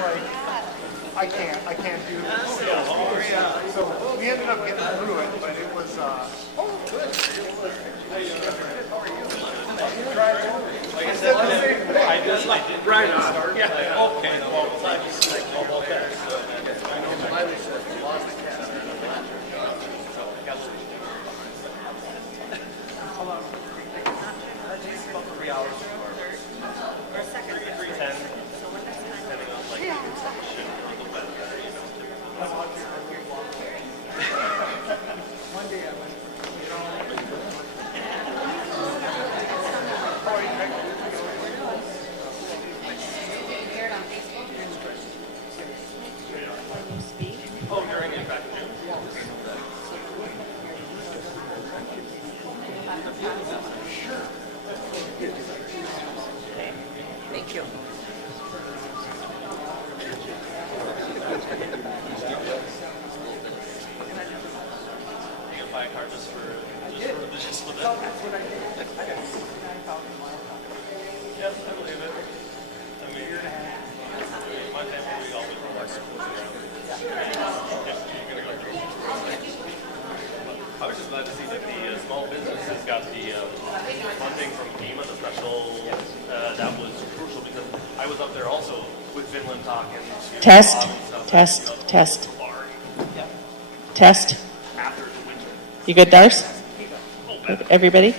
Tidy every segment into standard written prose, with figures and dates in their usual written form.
like, I can't do this. So we ended up getting through it, but it was, Like I said, I did right on. Yeah. Okay. About 3 hours. Or second. 3:10. Depending on like shit or the weather. one day I went, Oh, during it back in June. Thank you. You can buy a car just for that. that's what I did. I got 69,000 miles on it. Yes, I believe it. I mean, my family, we always roll our schools around. Yes, you're gonna go through. I was just glad to see that the small businesses got the funding from FEMA, the special, that was crucial because I was up there also with Finland talking to Test, Bob and stuff, test, you know, test. bar Test. after the winter. You good, Darce? Oh, bad. Everybody?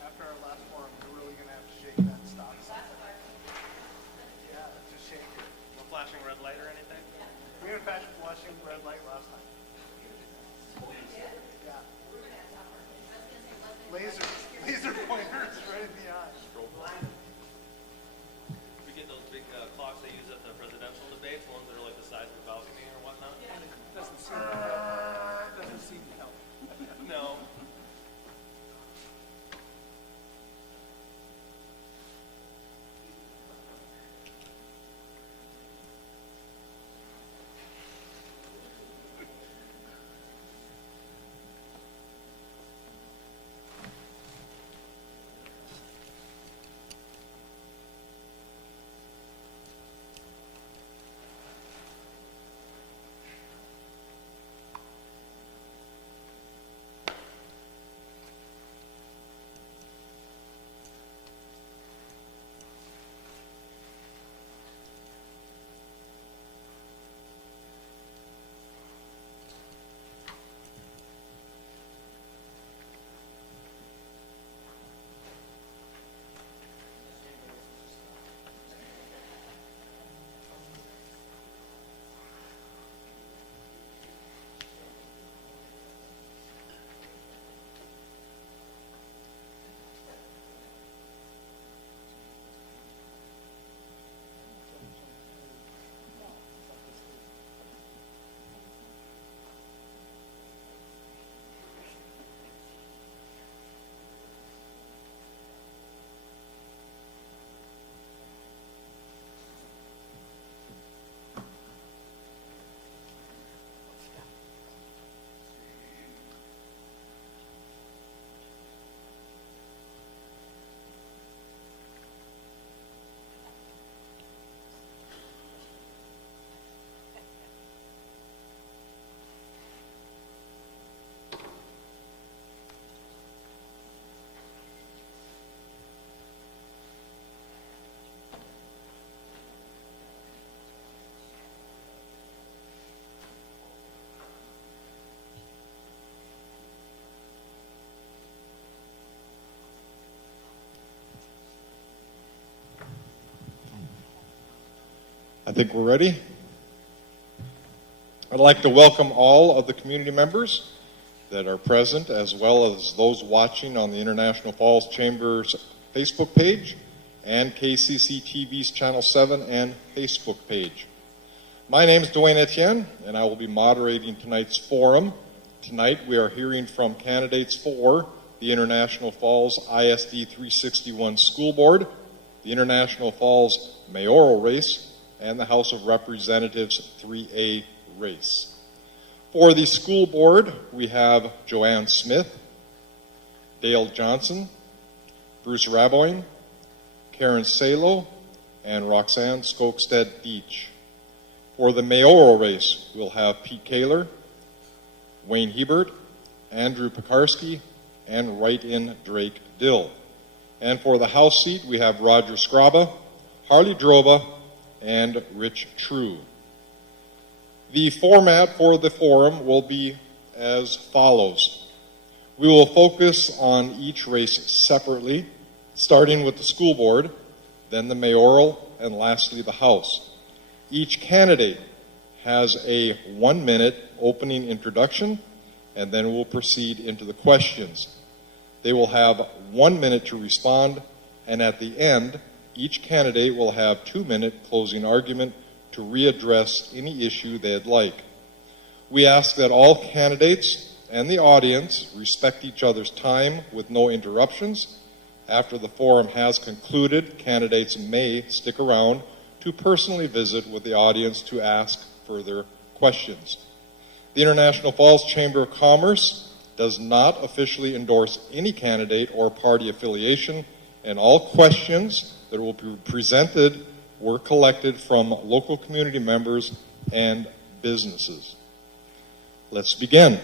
After our last forum, we're really gonna have to shake that stop sign. Yeah, just shake it. No flashing red light or anything? We had a flashing red light last time. Yeah. Laser pointers right in the eye. We get those big clocks they use at the presidential debates, ones that are like the size of a balcony or whatnot. Doesn't seem to help. Doesn't seem to help. No. I think we're ready. I'd like to welcome all of the community members that are present, as well as those watching on the International Falls Chamber's Facebook page and KCC TV's Channel 7 and Facebook page. My name is Dwayne Etienne, and I will be moderating tonight's forum. Tonight we are hearing from candidates for the International Falls ISD 361 School Board, the International Falls Mayoral Race, and the House of Representatives 3A race. For the school board, we have Joanne Smith, Dale Johnson, Bruce Raboyne, Karen Salo, and Roxanne Skokstead-Deach. For the mayoral race, we'll have Pete Kaler, Wayne Hebert, Andrew Pekarski, and write-in Drake Dill. And for the House seat, we have Roger Scraba, Harley Droba, and Rich True. The format for the forum will be as follows. We will focus on each race separately, starting with the school board, then the mayoral, and lastly the House. Each candidate has a 1-minute opening introduction, and then we'll proceed into the questions. They will have 1 minute to respond, and at the end, each candidate will have 2-minute closing argument to readdress any issue they'd like. We ask that all candidates and the audience respect each other's time with no interruptions. After the forum has concluded, candidates may stick around to personally visit with the audience to ask further questions. The International Falls Chamber of Commerce does not officially endorse any candidate or party affiliation, and all questions that will be presented were collected from local community members and businesses. Let's begin.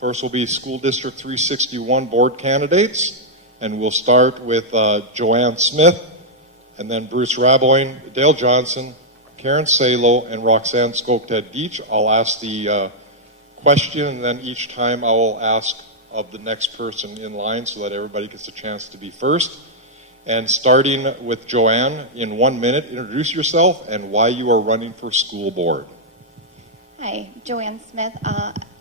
First will be School District 361 board candidates, and we'll start with Joanne Smith, and then Bruce Raboyne, Dale Johnson, Karen Salo, and Roxanne Skokstead-Deach. I'll ask the question, and then each time I will ask of the next person in line so that everybody gets a chance to be first. And starting with Joanne, in 1 minute, introduce yourself and why you are running for school board. Hi, Joanne Smith.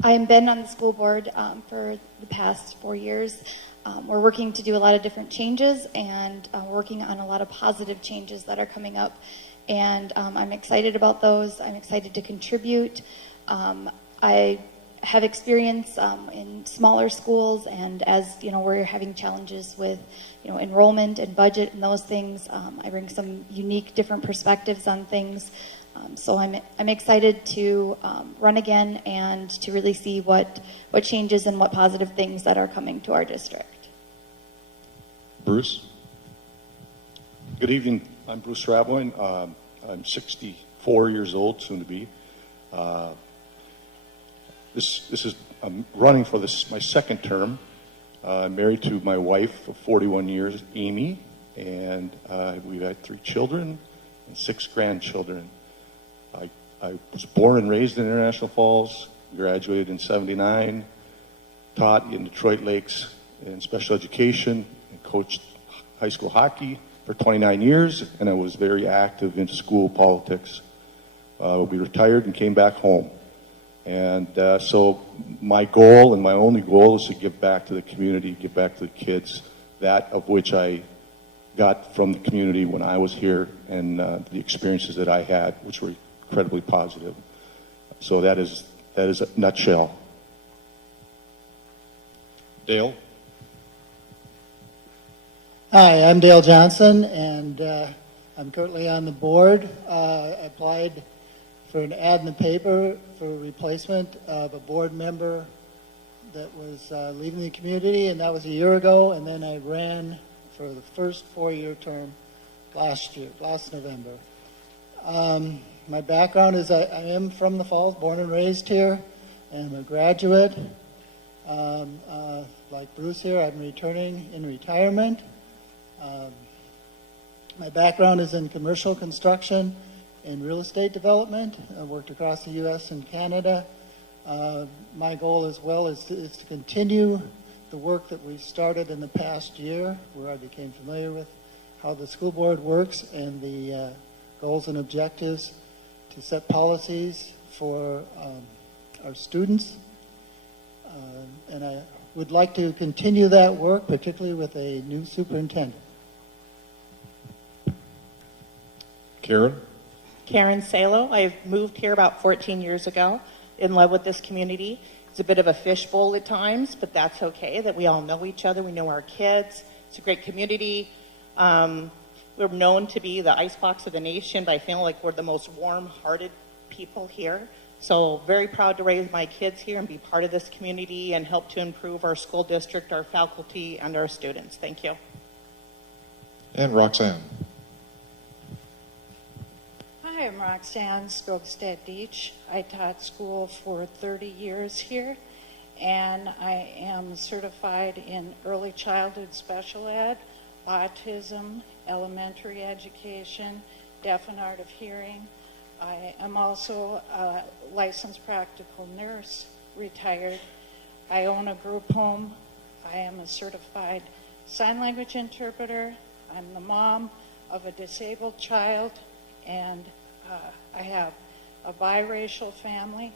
I've been on the school board for the past 4 years. We're working to do a lot of different changes and working on a lot of positive changes that are coming up. And I'm excited about those. I'm excited to contribute. I have experience in smaller schools, and as you know, we're having challenges with enrollment and budget and those things. I bring some unique, different perspectives on things. So I'm excited to run again and to really see what changes and what positive things that are coming to our district. Bruce? Good evening. I'm Bruce Raboyne. I'm 64 years old, soon to be. I'm running for my second term. I'm married to my wife of 41 years, Amy, and we've had 3 children and 6 grandchildren. I was born and raised in International Falls, graduated in '79, taught in Detroit Lakes in special education, and coached high school hockey for 29 years, and I was very active in school politics. We retired and came back home. And so my goal, and my only goal, is to give back to the community, give back to the kids, that of which I got from the community when I was here, and the experiences that I had, which were incredibly positive. So that is a nutshell. Dale? Hi, I'm Dale Johnson, and I'm currently on the board. I applied for an ad in the paper for a replacement of a board member that was leaving the community, and that was a year ago, and then I ran for the first 4-year term last November. My background is I am from the Falls, born and raised here, and I'm a graduate. Like Bruce here, I'm returning in retirement. My background is in commercial construction and real estate development. I worked across the U.S. and Canada. My goal as well is to continue the work that we started in the past year, where I became familiar with how the school board works and the goals and objectives, to set policies for our students. And I would like to continue that work, particularly with a new superintendent. Karen? Karen Salo. I moved here about 14 years ago, in love with this community. It's a bit of a fishbowl at times, but that's okay, that we all know each other. We know our kids. It's a great community. We're known to be the icebox of the nation, but I feel like we're the most warm-hearted people here. So very proud to raise my kids here and be part of this community and help to improve our school district, our faculty, and our students. Thank you. And Roxanne? Hi, I'm Roxanne Skogstad Deach. I taught school for 30 years here, and I am certified in early childhood special ed, autism, elementary education, deaf and hard of hearing. I am also a licensed practical nurse, retired. I own a group home. I am a certified sign language interpreter. I'm the mom of a disabled child, and I have a biracial family,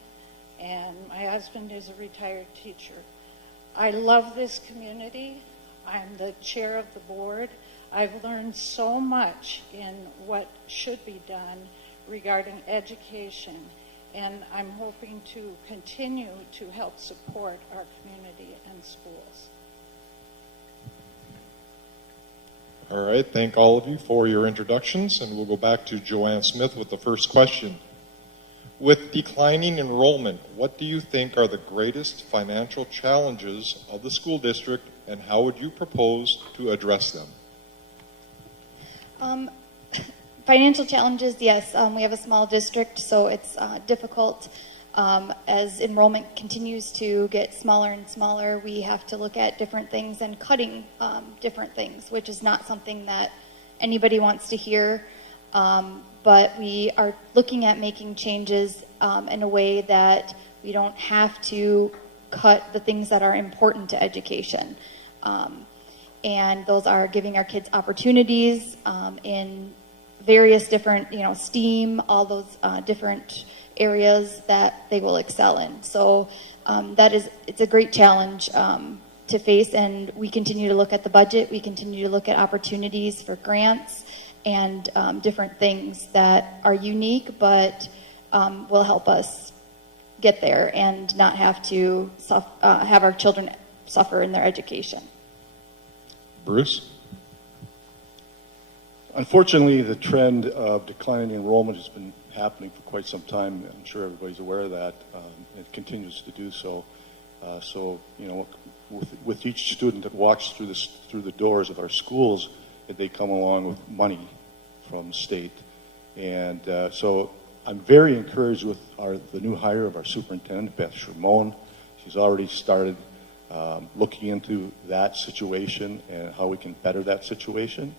and my husband is a retired teacher. I love this community. I'm the chair of the board. I've learned so much in what should be done regarding education, and I'm hoping to continue to help support our community and schools. All right, thank all of you for your introductions, and we'll go back to Joanne Smith with the first question. With declining enrollment, what do you think are the greatest financial challenges of the school district, and how would you propose to address them? Financial challenges, yes. We have a small district, so it's difficult. As enrollment continues to get smaller and smaller, we have to look at different things and cutting different things, which is not something that anybody wants to hear. But we are looking at making changes in a way that we don't have to cut the things that are important to education. And those are giving our kids opportunities in various different, STEAM, all those different areas that they will excel in. So it's a great challenge to face, and we continue to look at the budget. We continue to look at opportunities for grants and different things that are unique, but will help us get there and not have to have our children suffer in their education. Bruce? Unfortunately, the trend of declining enrollment has been happening for quite some time. I'm sure everybody's aware of that. It continues to do so. With each student that walks through the doors of our schools, they come along with money from the state. And so I'm very encouraged with the new hire of our superintendent, Beth Shermone. She's already started looking into that situation and how we can better that situation.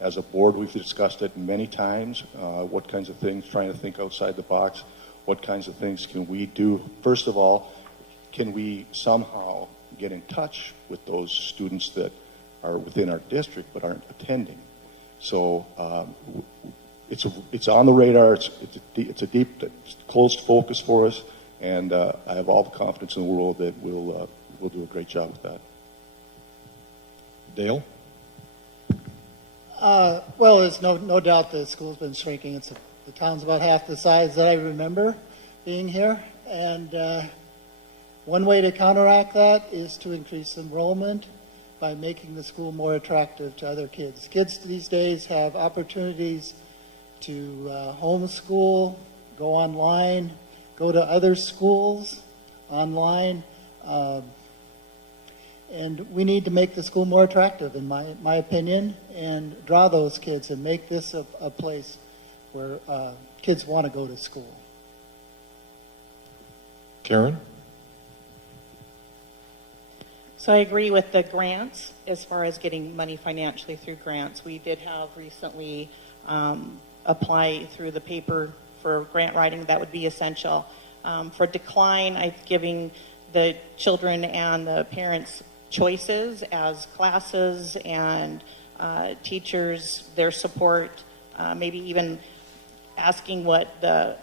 As a board, we've discussed it many times, what kinds of things, trying to think outside the box, what kinds of things can we do. First of all, can we somehow get in touch with those students that are within our district but aren't attending? So it's on the radar. It's a deep, closed focus for us, and I have all the confidence in the world that we'll do a great job with that. Dale? Well, there's no doubt the school's been shrinking. The town's about half the size that I remember being here. And one way to counteract that is to increase enrollment by making the school more attractive to other kids. Kids these days have opportunities to homeschool, go online, go to other schools online. And we need to make the school more attractive, in my opinion, and draw those kids and make this a place where kids want to go to school. Karen? So I agree with the grants as far as getting money financially through grants. We did have recently apply through the paper for grant writing. That would be essential. For decline, I'm giving the children and the parents choices as classes and teachers, their support, maybe even asking what the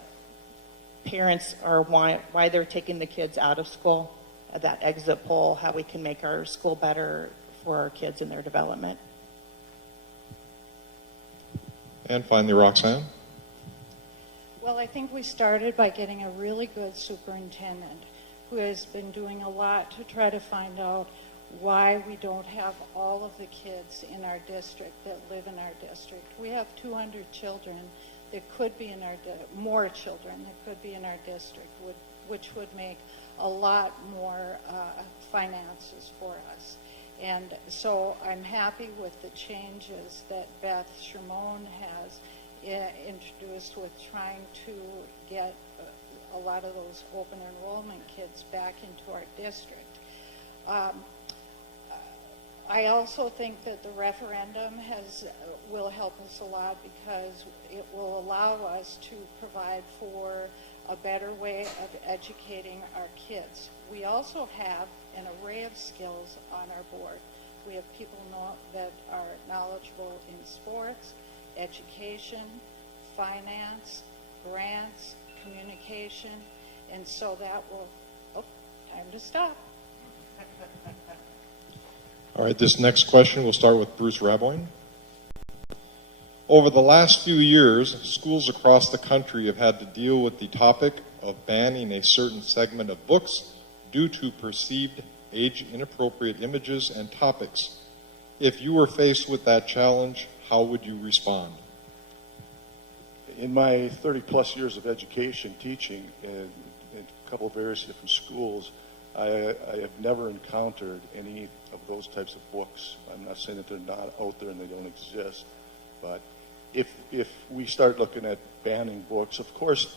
parents are, why they're taking the kids out of school, that exit poll, how we can make our school better for our kids and their development. And finally, Roxanne. Well, I think we started by getting a really good superintendent who has been doing a lot to try to find out why we don't have all of the kids in our district that live in our district. We have 200 children that could be in our, more children that could be in our district, which would make a lot more finances for us. And so I'm happy with the changes that Beth Shermone has introduced with trying to get a lot of those open enrollment kids back into our district. I also think that the referendum will help us a lot because it will allow us to provide for a better way of educating our kids. We also have an array of skills on our board. We have people that are knowledgeable in sports, education, finance, grants, communication, and so that will, time to stop. All right, this next question will start with Bruce Raboyne. Over the last few years, schools across the country have had to deal with the topic of banning a certain segment of books due to perceived age-inappropriate images and topics. If you were faced with that challenge, how would you respond? In my 30-plus years of education, teaching in a couple of various different schools, I have never encountered any of those types of books. I'm not saying that they're not out there and they don't exist, but if we start looking at banning books, of course,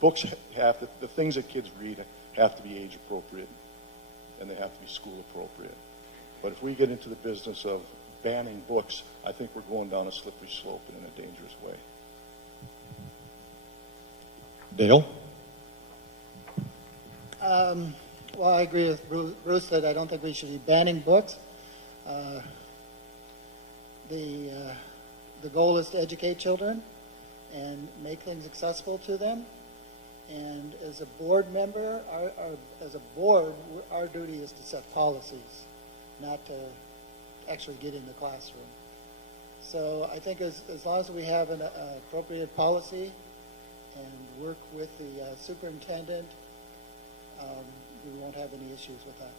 books have to, the things that kids read have to be age appropriate and they have to be school appropriate. But if we get into the business of banning books, I think we're going down a slippery slope and in a dangerous way. Dale? Well, I agree with Bruce that I don't think we should be banning books. The goal is to educate children and make things accessible to them. And as a board member, as a board, our duty is to set policies, not to actually get in the classroom. So I think as long as we have an appropriate policy and work with the superintendent, we won't have any issues with that.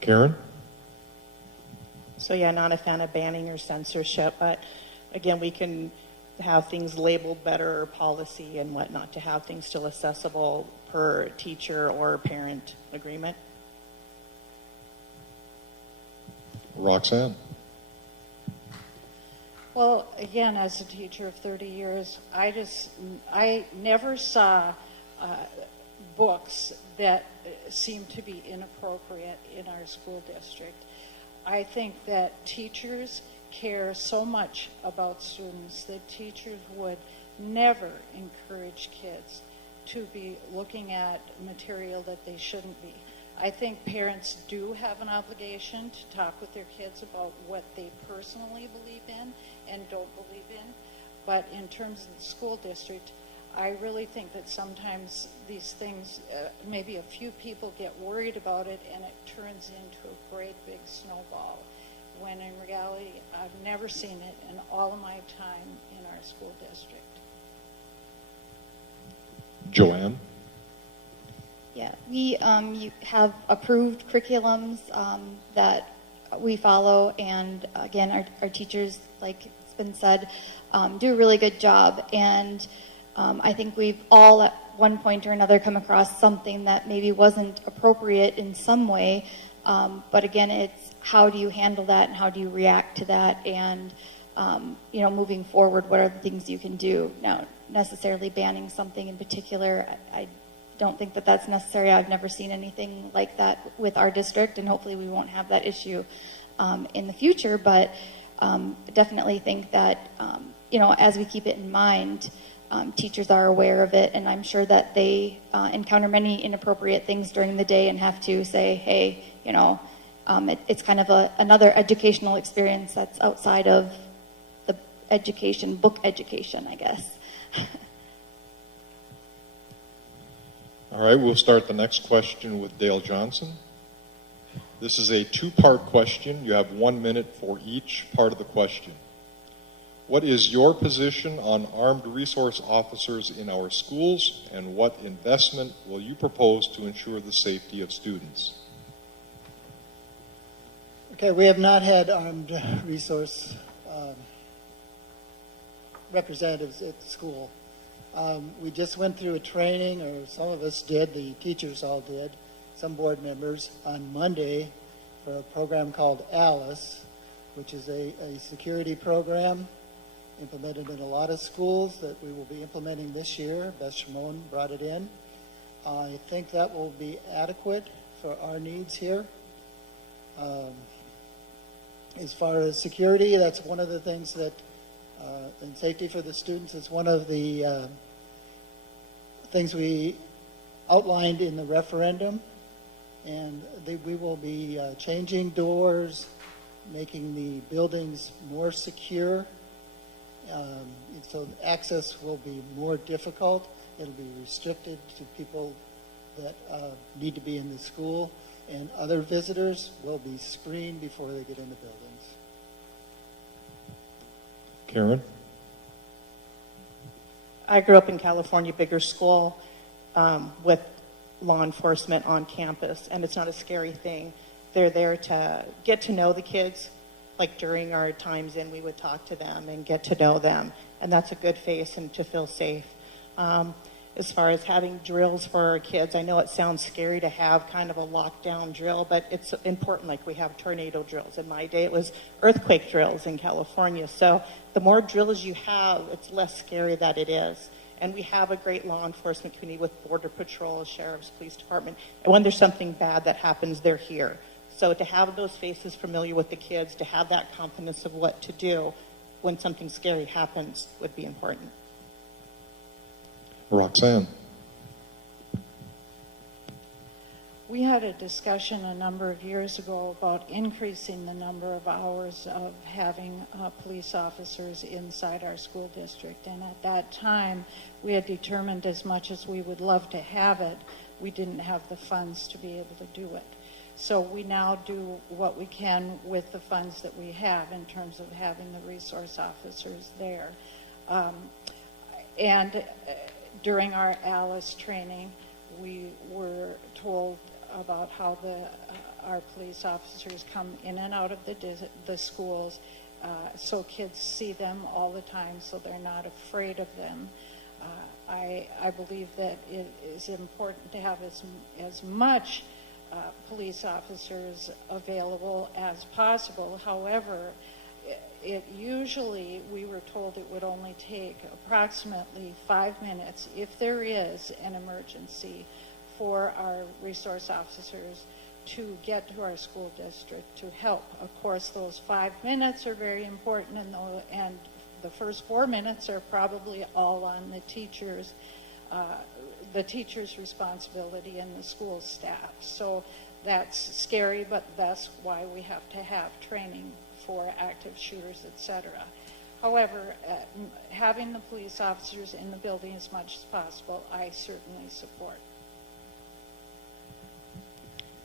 Karen? So yeah, not a fan of banning or censorship, but again, we can have things labeled better, or policy and whatnot, to have things still accessible per teacher or parent agreement. Roxanne? Well, again, as a teacher of 30 years, I never saw books that seem to be inappropriate in our school district. I think that teachers care so much about students that teachers would never encourage kids to be looking at material that they shouldn't be. I think parents do have an obligation to talk with their kids about what they personally believe in and don't believe in. But in terms of the school district, I really think that sometimes these things, maybe a few people get worried about it and it turns into a great big snowball, when in reality, I've never seen it in all of my time in our school district. Joanne? Yeah, we have approved curriculums that we follow, and again, our teachers, like it's been said, do a really good job. And I think we've all at one point or another come across something that maybe wasn't appropriate in some way. But again, it's how do you handle that and how do you react to that? And, moving forward, what are the things you can do? Now, necessarily banning something in particular, I don't think that that's necessary. I've never seen anything like that with our district, and hopefully we won't have that issue in the future. But definitely think that, as we keep it in mind, teachers are aware of it, and I'm sure that they encounter many inappropriate things during the day and have to say, hey, it's kind of another educational experience that's outside of the education, book education, I guess. All right, we'll start the next question with Dale Johnson. This is a two-part question. You have 1 minute for each part of the question. What is your position on armed resource officers in our schools, and what investment will you propose to ensure the safety of students? Okay, we have not had armed resource representatives at the school. We just went through a training, or some of us did, the teachers all did, some board members, on Monday for a program called ALICE, which is a security program implemented in a lot of schools that we will be implementing this year. Beth Shimon brought it in. I think that will be adequate for our needs here. As far as security, that's one of the things that, and safety for the students is one of the things we outlined in the referendum. And we will be changing doors, making the buildings more secure. So access will be more difficult. It'll be restricted to people that need to be in the school, and other visitors will be screened before they get in the buildings. Karen? I grew up in California, bigger school with law enforcement on campus, and it's not a scary thing. They're there to get to know the kids. Like during our times in, we would talk to them and get to know them, and that's a good face and to feel safe. As far as having drills for our kids, I know it sounds scary to have kind of a lockdown drill, but it's important. Like we have tornado drills. In my day, it was earthquake drills in California. So the more drills you have, it's less scary that it is. And we have a great law enforcement community with Border Patrol, Sheriff's, Police Department. And when there's something bad that happens, they're here. So to have those faces familiar with the kids, to have that confidence of what to do when something scary happens would be important. Roxanne? We had a discussion a number of years ago about increasing the number of hours of having police officers inside our school district. And at that time, we had determined, as much as we would love to have it, we didn't have the funds to be able to do it. So we now do what we can with the funds that we have in terms of having the resource officers there. During our ALICE training, we were told about how our police officers come in and out of the schools, so kids see them all the time, so they're not afraid of them. I believe that it is important to have as much police officers available as possible. However, we were told it would only take approximately 5 minutes, if there is an emergency, for our resource officers to get to our school district to help. Of course, those 5 minutes are very important, and the first 4 minutes are probably all on the teachers' responsibility and the school staff. So that's scary, but that's why we have to have training for active shooters, etc. However, having the police officers in the building as much as possible, I certainly support.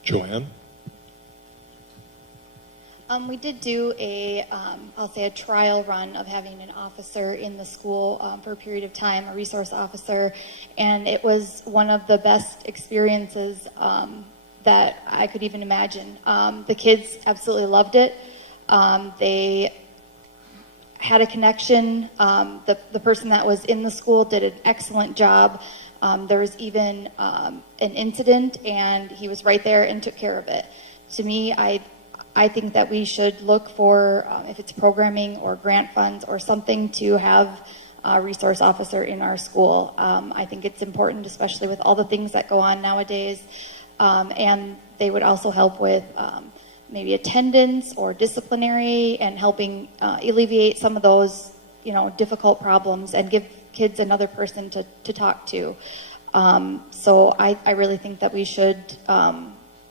Joanne? We did do I'll say a trial run of having an officer in the school for a period of time, a resource officer, and it was one of the best experiences that I could even imagine. The kids absolutely loved it. They had a connection. The person that was in the school did an excellent job. There was even an incident, and he was right there and took care of it. To me, I think that we should look for, if it's programming or grant funds or something, to have a resource officer in our school. I think it's important, especially with all the things that go on nowadays. And they would also help with maybe attendance or disciplinary, and helping alleviate some of those, difficult problems, and give kids another person to talk to. So I really think that we should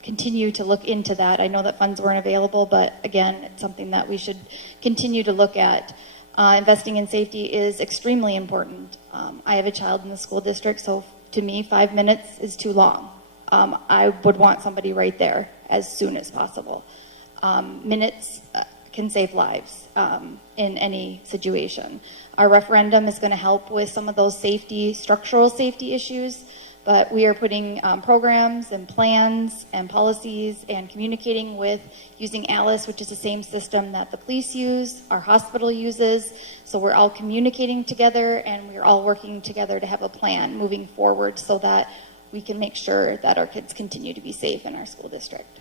continue to look into that. I know that funds weren't available, but again, it's something that we should continue to look at. Investing in safety is extremely important. I have a child in the school district, so to me, 5 minutes is too long. I would want somebody right there as soon as possible. Minutes can save lives in any situation. Our referendum is going to help with some of those structural safety issues, but we are putting programs and plans and policies and communicating with using ALICE, which is the same system that the police use, our hospital uses. So we're all communicating together and we're all working together to have a plan moving forward so that we can make sure that our kids continue to be safe in our school district.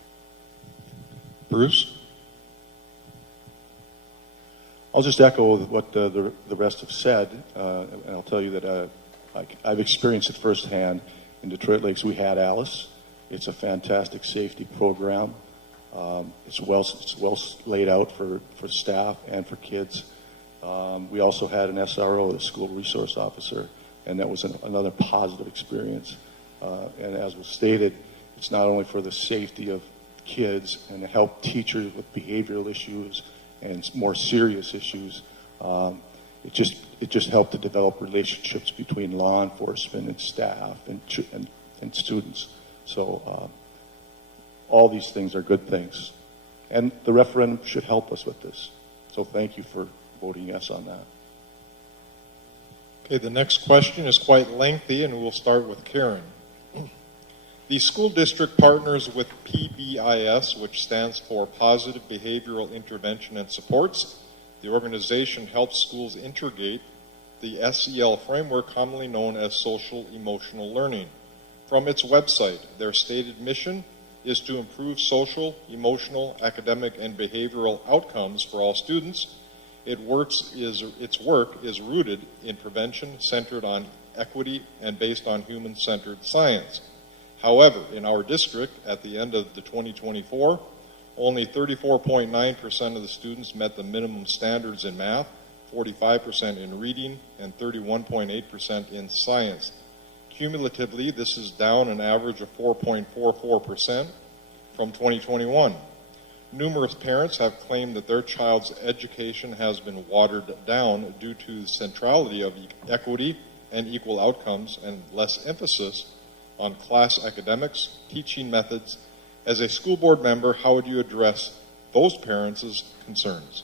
Bruce? I'll just echo what the rest have said, and I'll tell you that I've experienced it firsthand. In Detroit Lakes, we had Alice. It's a fantastic safety program. It's well laid out for staff and for kids. We also had an SRO, the school resource officer, and that was another positive experience. And as was stated, it's not only for the safety of kids and to help teachers with behavioral issues and more serious issues. It just helped to develop relationships between law enforcement and staff and students. So all these things are good things. And the referendum should help us with this. So thank you for voting yes on that. Okay, the next question is quite lengthy, and we'll start with Karen. The school district partners with PBIS, which stands for Positive Behavioral Intervention and Supports. The organization helps schools integrate the SEL framework, commonly known as social emotional learning. From its website, their stated mission is to improve social, emotional, academic, and behavioral outcomes for all students. Its work is rooted in prevention, centered on equity, and based on human-centered science. However, in our district, at the end of the 2024, only 34.9% of the students met the minimum standards in math, 45% in reading, and 31.8% in science. Cumulatively, this is down an average of 4.44% from 2021. Numerous parents have claimed that their child's education has been watered down due to the centrality of equity and equal outcomes and less emphasis on class academics, teaching methods. As a school board member, how would you address those parents' concerns?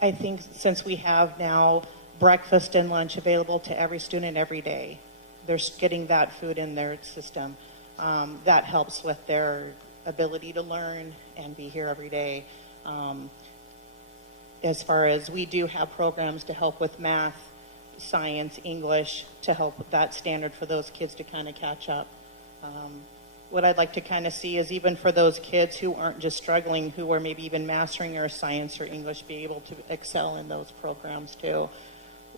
I think since we have now breakfast and lunch available to every student every day, they're getting that food in their system. That helps with their ability to learn and be here every day. As far as we do have programs to help with math, science, English, to help with that standard for those kids to kind of catch up. What I'd like to kind of see is even for those kids who aren't just struggling, who are maybe even mastering our science or English, be able to excel in those programs too.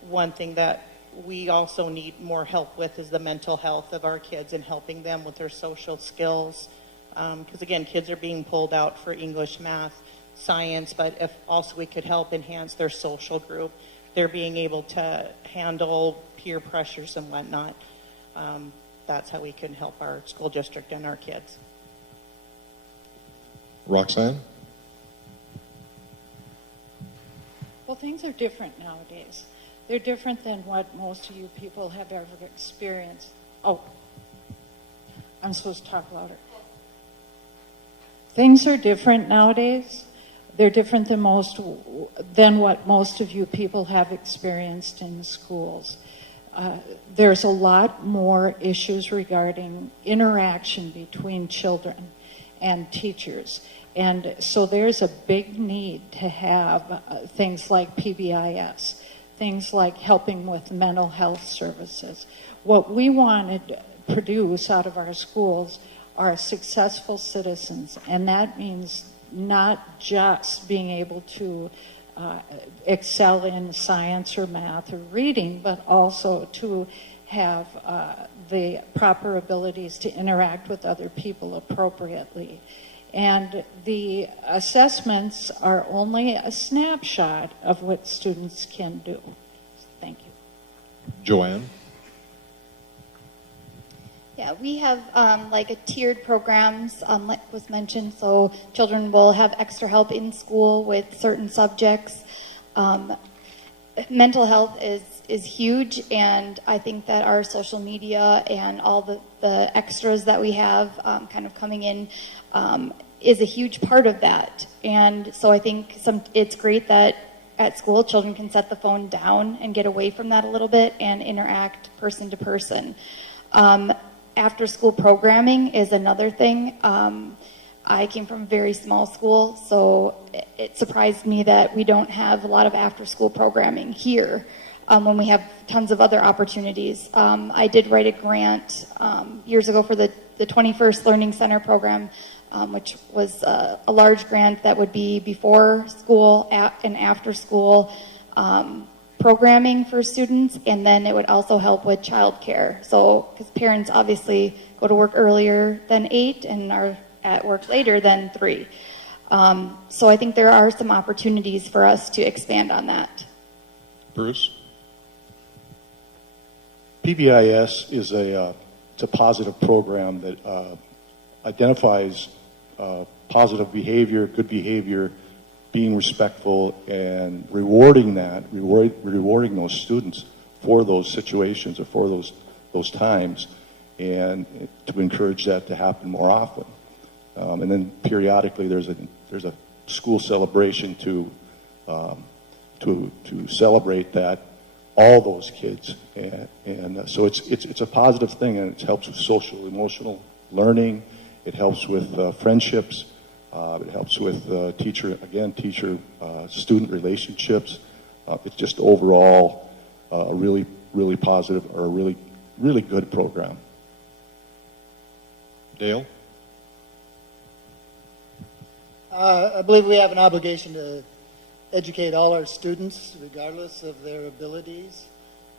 One thing that we also need more help with is the mental health of our kids and helping them with their social skills. Because again, kids are being pulled out for English, math, science, but if also we could help enhance their social group, they're being able to handle peer pressures and whatnot. That's how we can help our school district and our kids. Roxanne? Well, things are different nowadays. They're different than what most of you people have ever experienced. Oh, I'm supposed to talk louder. Things are different nowadays. They're different than what most of you people have experienced in schools. There's a lot more issues regarding interaction between children and teachers. And so there's a big need to have things like PBIS, things like helping with mental health services. What we want to produce out of our schools are successful citizens, and that means not just being able to excel in science or math or reading, but also to have the proper abilities to interact with other people appropriately. And the assessments are only a snapshot of what students can do. Thank you. Joanne? Yeah, we have like a tiered programs, like was mentioned. So children will have extra help in school with certain subjects. Mental health is huge, and I think that our social media and all the extras that we have kind of coming in is a huge part of that. And so I think it's great that at school children can set the phone down and get away from that a little bit and interact person to person. After school programming is another thing. I came from a very small school, so it surprised me that we don't have a lot of after-school programming here when we have tons of other opportunities. I did write a grant years ago for the 21st Learning Center program, which was a large grant that would be before school and after school programming for students, and then it would also help with childcare. So, because parents obviously go to work earlier than 8 and are at work later than 3. So I think there are some opportunities for us to expand on that. Bruce? PBIS is it's a positive program that identifies positive behavior, good behavior, being respectful, and rewarding those students for those situations or for those times, and to encourage that to happen more often. And then periodically there's a school celebration to celebrate that, all those kids, and so it's a positive thing, and it helps with social emotional learning. It helps with friendships. It helps with teacher student relationships. It's just overall a really positive, or a really good program. Dale? I believe we have an obligation to educate all our students, regardless of their abilities,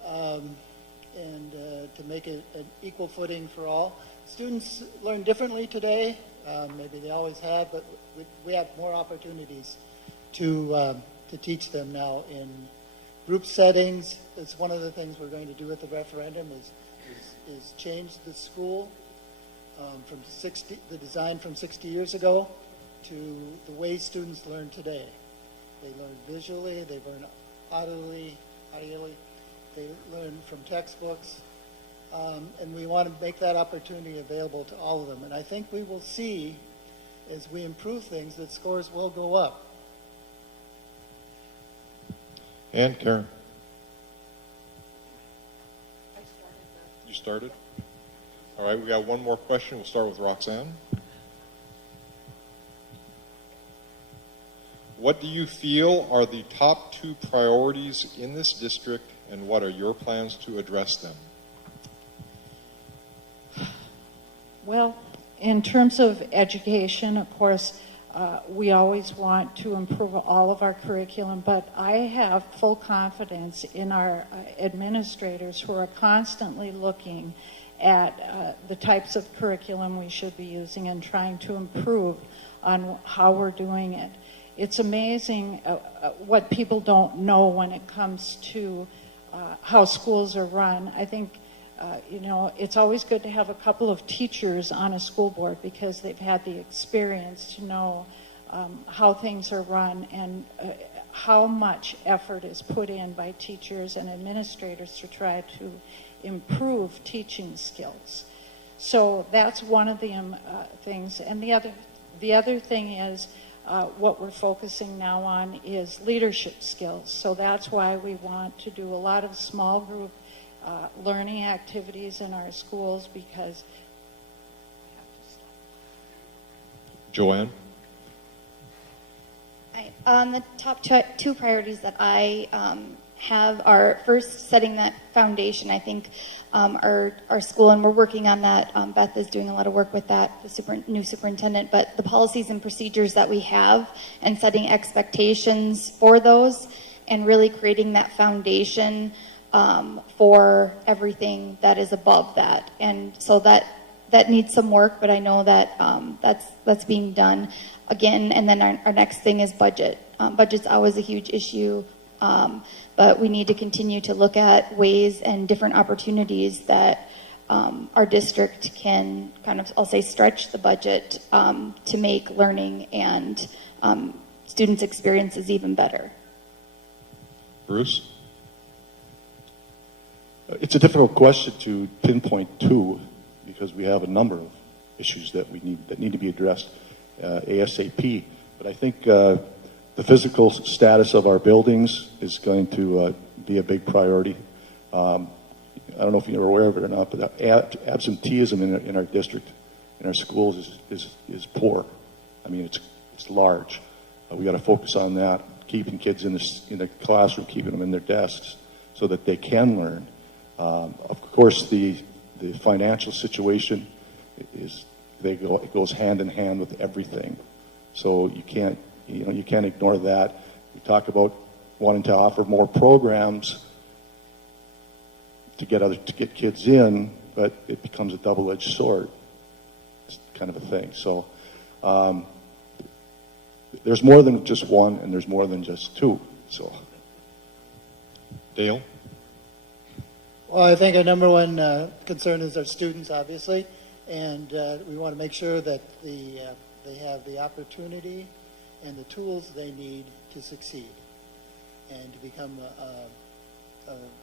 and to make it an equal footing for all. Students learn differently today. Maybe they always have, but we have more opportunities to teach them now in group settings. It's one of the things we're going to do with the referendum is change the school from the design from 60 years ago to the way students learn today. They learn visually, they learn audibly, they learn from textbooks, and we want to make that opportunity available to all of them. And I think we will see, as we improve things, that scores will go up. And Karen? You started? All right, we got one more question. We'll start with Roxanne. What do you feel are the top 2 priorities in this district, and what are your plans to address them? Well, in terms of education, of course, we always want to improve all of our curriculum, but I have full confidence in our administrators who are constantly looking at the types of curriculum we should be using and trying to improve on how we're doing it. It's amazing what people don't know when it comes to how schools are run. I think it's always good to have a couple of teachers on a school board because they've had the experience to know how things are run and how much effort is put in by teachers and administrators to try to improve teaching skills. So that's one of the things. And the other thing is what we're focusing now on is leadership skills. So that's why we want to do a lot of small group learning activities in our schools, because we have to stop. Joanne? The top 2 priorities that I have are first setting that foundation. I think our school, and we're working on that. Beth is doing a lot of work with that, the new superintendent, but the policies and procedures that we have and setting expectations for those and really creating that foundation for everything that is above that. And so that needs some work, but I know that that's being done again. And then our next thing is budget. Budget's always a huge issue, but we need to continue to look at ways and different opportunities that our district can kind of, I'll say, stretch the budget to make learning and students' experiences even better. Bruce? It's a difficult question to pinpoint to, because we have a number of issues that need to be addressed ASAP. But I think the physical status of our buildings is going to be a big priority. I don't know if you're aware of it or not, but absenteeism in our district, in our schools, is poor. I mean, it's large. We got to focus on that, keeping kids in the classroom, keeping them in their desks, so that they can learn. Of course, the financial situation it goes hand in hand with everything. So you can't ignore that. We talk about wanting to offer more programs to get kids in, but it becomes a double-edged sword. It's kind of a thing. So there's more than just one, and there's more than just two. So, Dale? Well, I think our number one concern is our students, obviously, and we want to make sure that they have the opportunity and the tools they need to succeed and to become a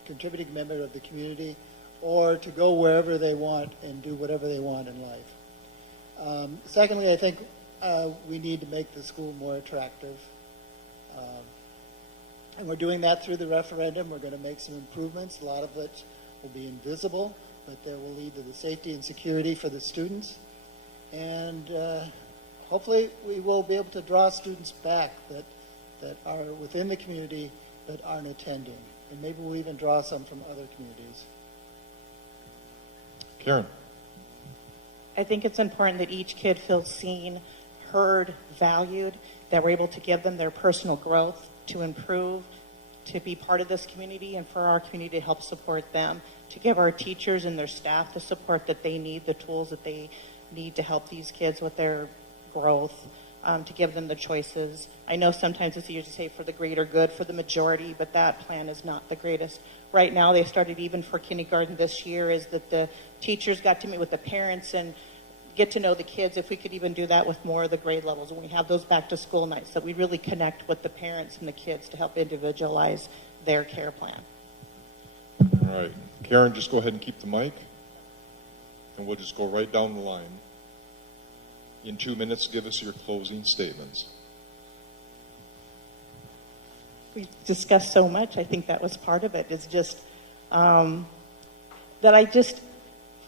contributing member of the community, or to go wherever they want and do whatever they want in life. Secondly, I think we need to make the school more attractive. And we're doing that through the referendum. We're going to make some improvements. A lot of it will be invisible, but that will lead to the safety and security for the students. And hopefully we will be able to draw students back that are within the community but aren't attending. And maybe we'll even draw some from other communities. Karen? I think it's important that each kid feels seen, heard, valued, that we're able to give them their personal growth to improve, to be part of this community, and for our community to help support them, to give our teachers and their staff the support that they need, the tools that they need to help these kids with their growth, to give them the choices. I know sometimes it's easier to say for the greater good, for the majority, but that plan is not the greatest. Right now, they started even for kindergarten this year, is that the teachers got to meet with the parents and get to know the kids. If we could even do that with more of the grade levels, when we have those back to school nights, that we really connect with the parents and the kids to help individualize their care plan. All right. Karen, just go ahead and keep the mic, and we'll just go right down the line. In 2 minutes, give us your closing statements. We discussed so much. I think that was part of it. It's just that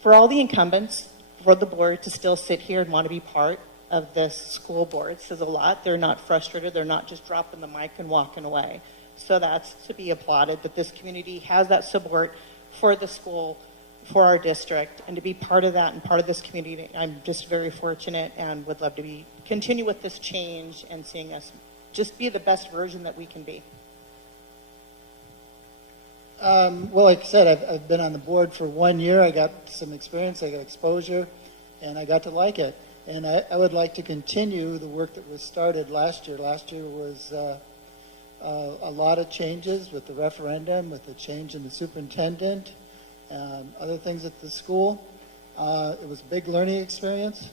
for all the incumbents, for the board to still sit here and want to be part of this school board says a lot. They're not frustrated. They're not just dropping the mic and walking away. So that's to be applauded, that this community has that support for the school, for our district, and to be part of that and part of this community. I'm just very fortunate and would love to continue with this change and seeing us just be the best version that we can be. Well, like I said, I've been on the board for 1 year. I got some experience, I got exposure, and I got to like it. And I would like to continue the work that was started last year. Last year was a lot of changes with the referendum, with the change in the superintendent, other things at the school. It was a big learning experience.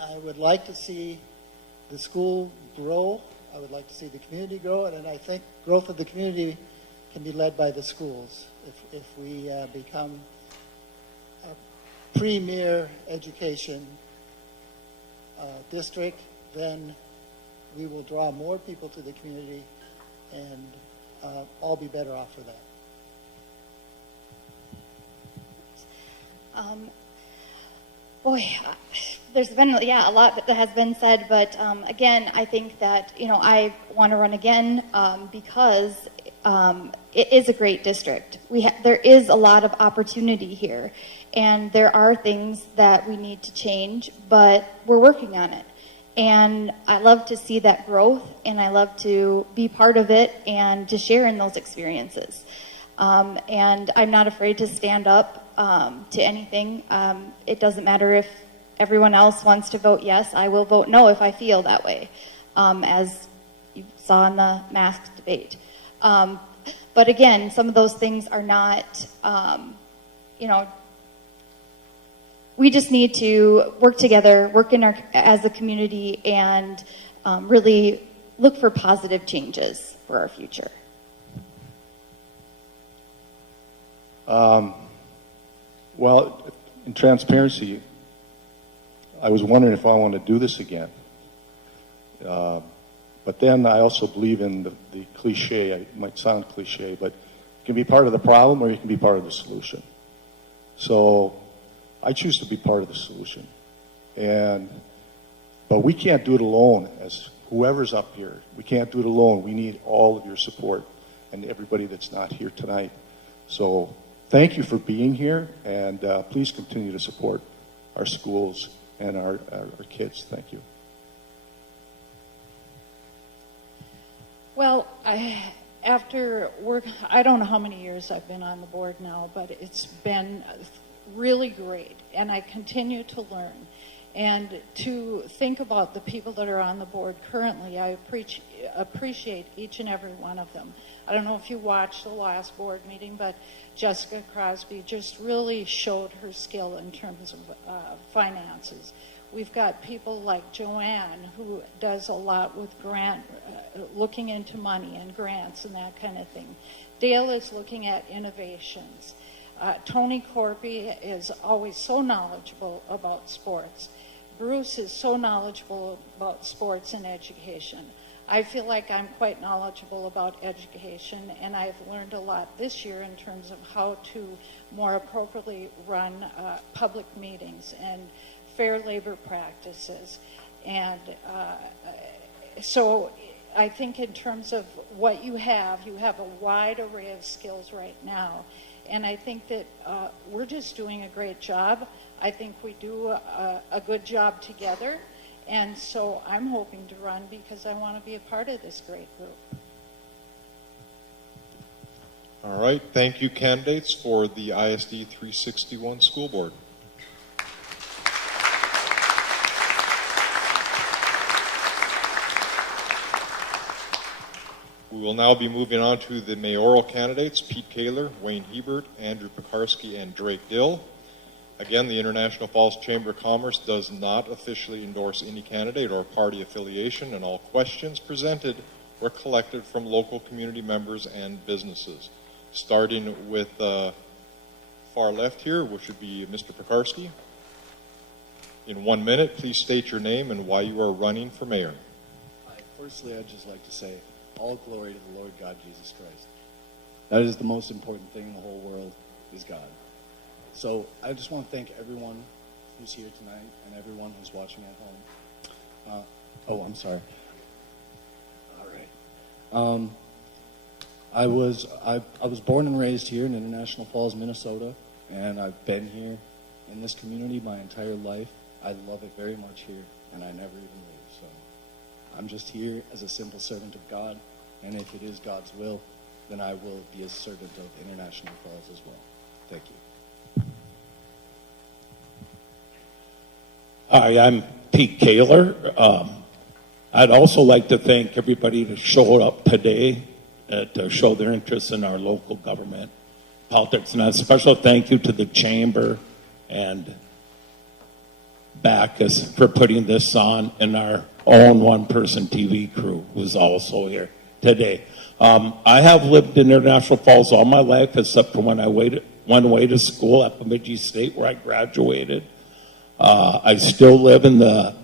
I would like to see the school grow. I would like to see the community grow, and I think growth of the community can be led by the schools. If we become a premier education district, then we will draw more people to the community and all be better off for that. Boy, there's been, a lot that has been said, but again, I think that, I want to run again because it is a great district. There is a lot of opportunity here, and there are things that we need to change, but we're working on it. And I love to see that growth, and I love to be part of it and to share in those experiences. And I'm not afraid to stand up to anything. It doesn't matter if everyone else wants to vote yes. I will vote no if I feel that way, as you saw in the mask debate. But again, some of those things are not, we just need to work together, work in our as a community, and really look for positive changes for our future. Well, in transparency, I was wondering if I want to do this again. But then I also believe in the cliche. It might sound cliche, but you can be part of the problem or you can be part of the solution. So I choose to be part of the solution. But we can't do it alone as whoever's up here. We can't do it alone. We need all of your support and everybody that's not here tonight. So thank you for being here, and please continue to support our schools and our kids. Thank you. Well, after work, I don't know how many years I've been on the board now, but it's been really great, and I continue to learn. And to think about the people that are on the board currently, I appreciate each and every one of them. I don't know if you watched the last board meeting, but Jessica Crosby just really showed her skill in terms of finances. We've got people like Joanne, who does a lot with looking into money and grants and that kind of thing. Dale is looking at innovations. Tony Corby is always so knowledgeable about sports. Bruce is so knowledgeable about sports and education. I feel like I'm quite knowledgeable about education, and I've learned a lot this year in terms of how to more appropriately run public meetings and fair labor practices. And so I think in terms of what you have a wide array of skills right now. And I think that we're just doing a great job. I think we do a good job together. And so I'm hoping to run because I want to be a part of this great group. All right. Thank you, candidates, for the ISD 361 School Board. We will now be moving on to the mayoral candidates, Pete Kaler, Wayne Hebert, Andrew Pekarsky, and Drake Dill. Again, the International Falls Chamber of Commerce does not officially endorse any candidate or party affiliation, and all questions presented were collected from local community members and businesses. Starting with far left here, which would be Mr. Pekarsky. In 1 minute, please state your name and why you are running for mayor. Firstly, I'd just like to say, all glory to the Lord God Jesus Christ. That is the most important thing in the whole world, is God. So I just want to thank everyone who's here tonight and everyone who's watching at home. I'm sorry. All right. I was born and raised here in International Falls, Minnesota, and I've been here in this community my entire life. I love it very much here, and I never even leave. So I'm just here as a simple servant of God, and if it is God's will, then I will be a servant of International Falls as well. Thank you. Hi, I'm Pete Kaler. I'd also like to thank everybody that showed up today to show their interest in our local government politics. And a special thank you to the Chamber and Bacchus for putting this on, and our own one-person TV crew who's also here today. I have lived in International Falls all my life, except for when I went away to school at Bemidji State, where I graduated. I still live in the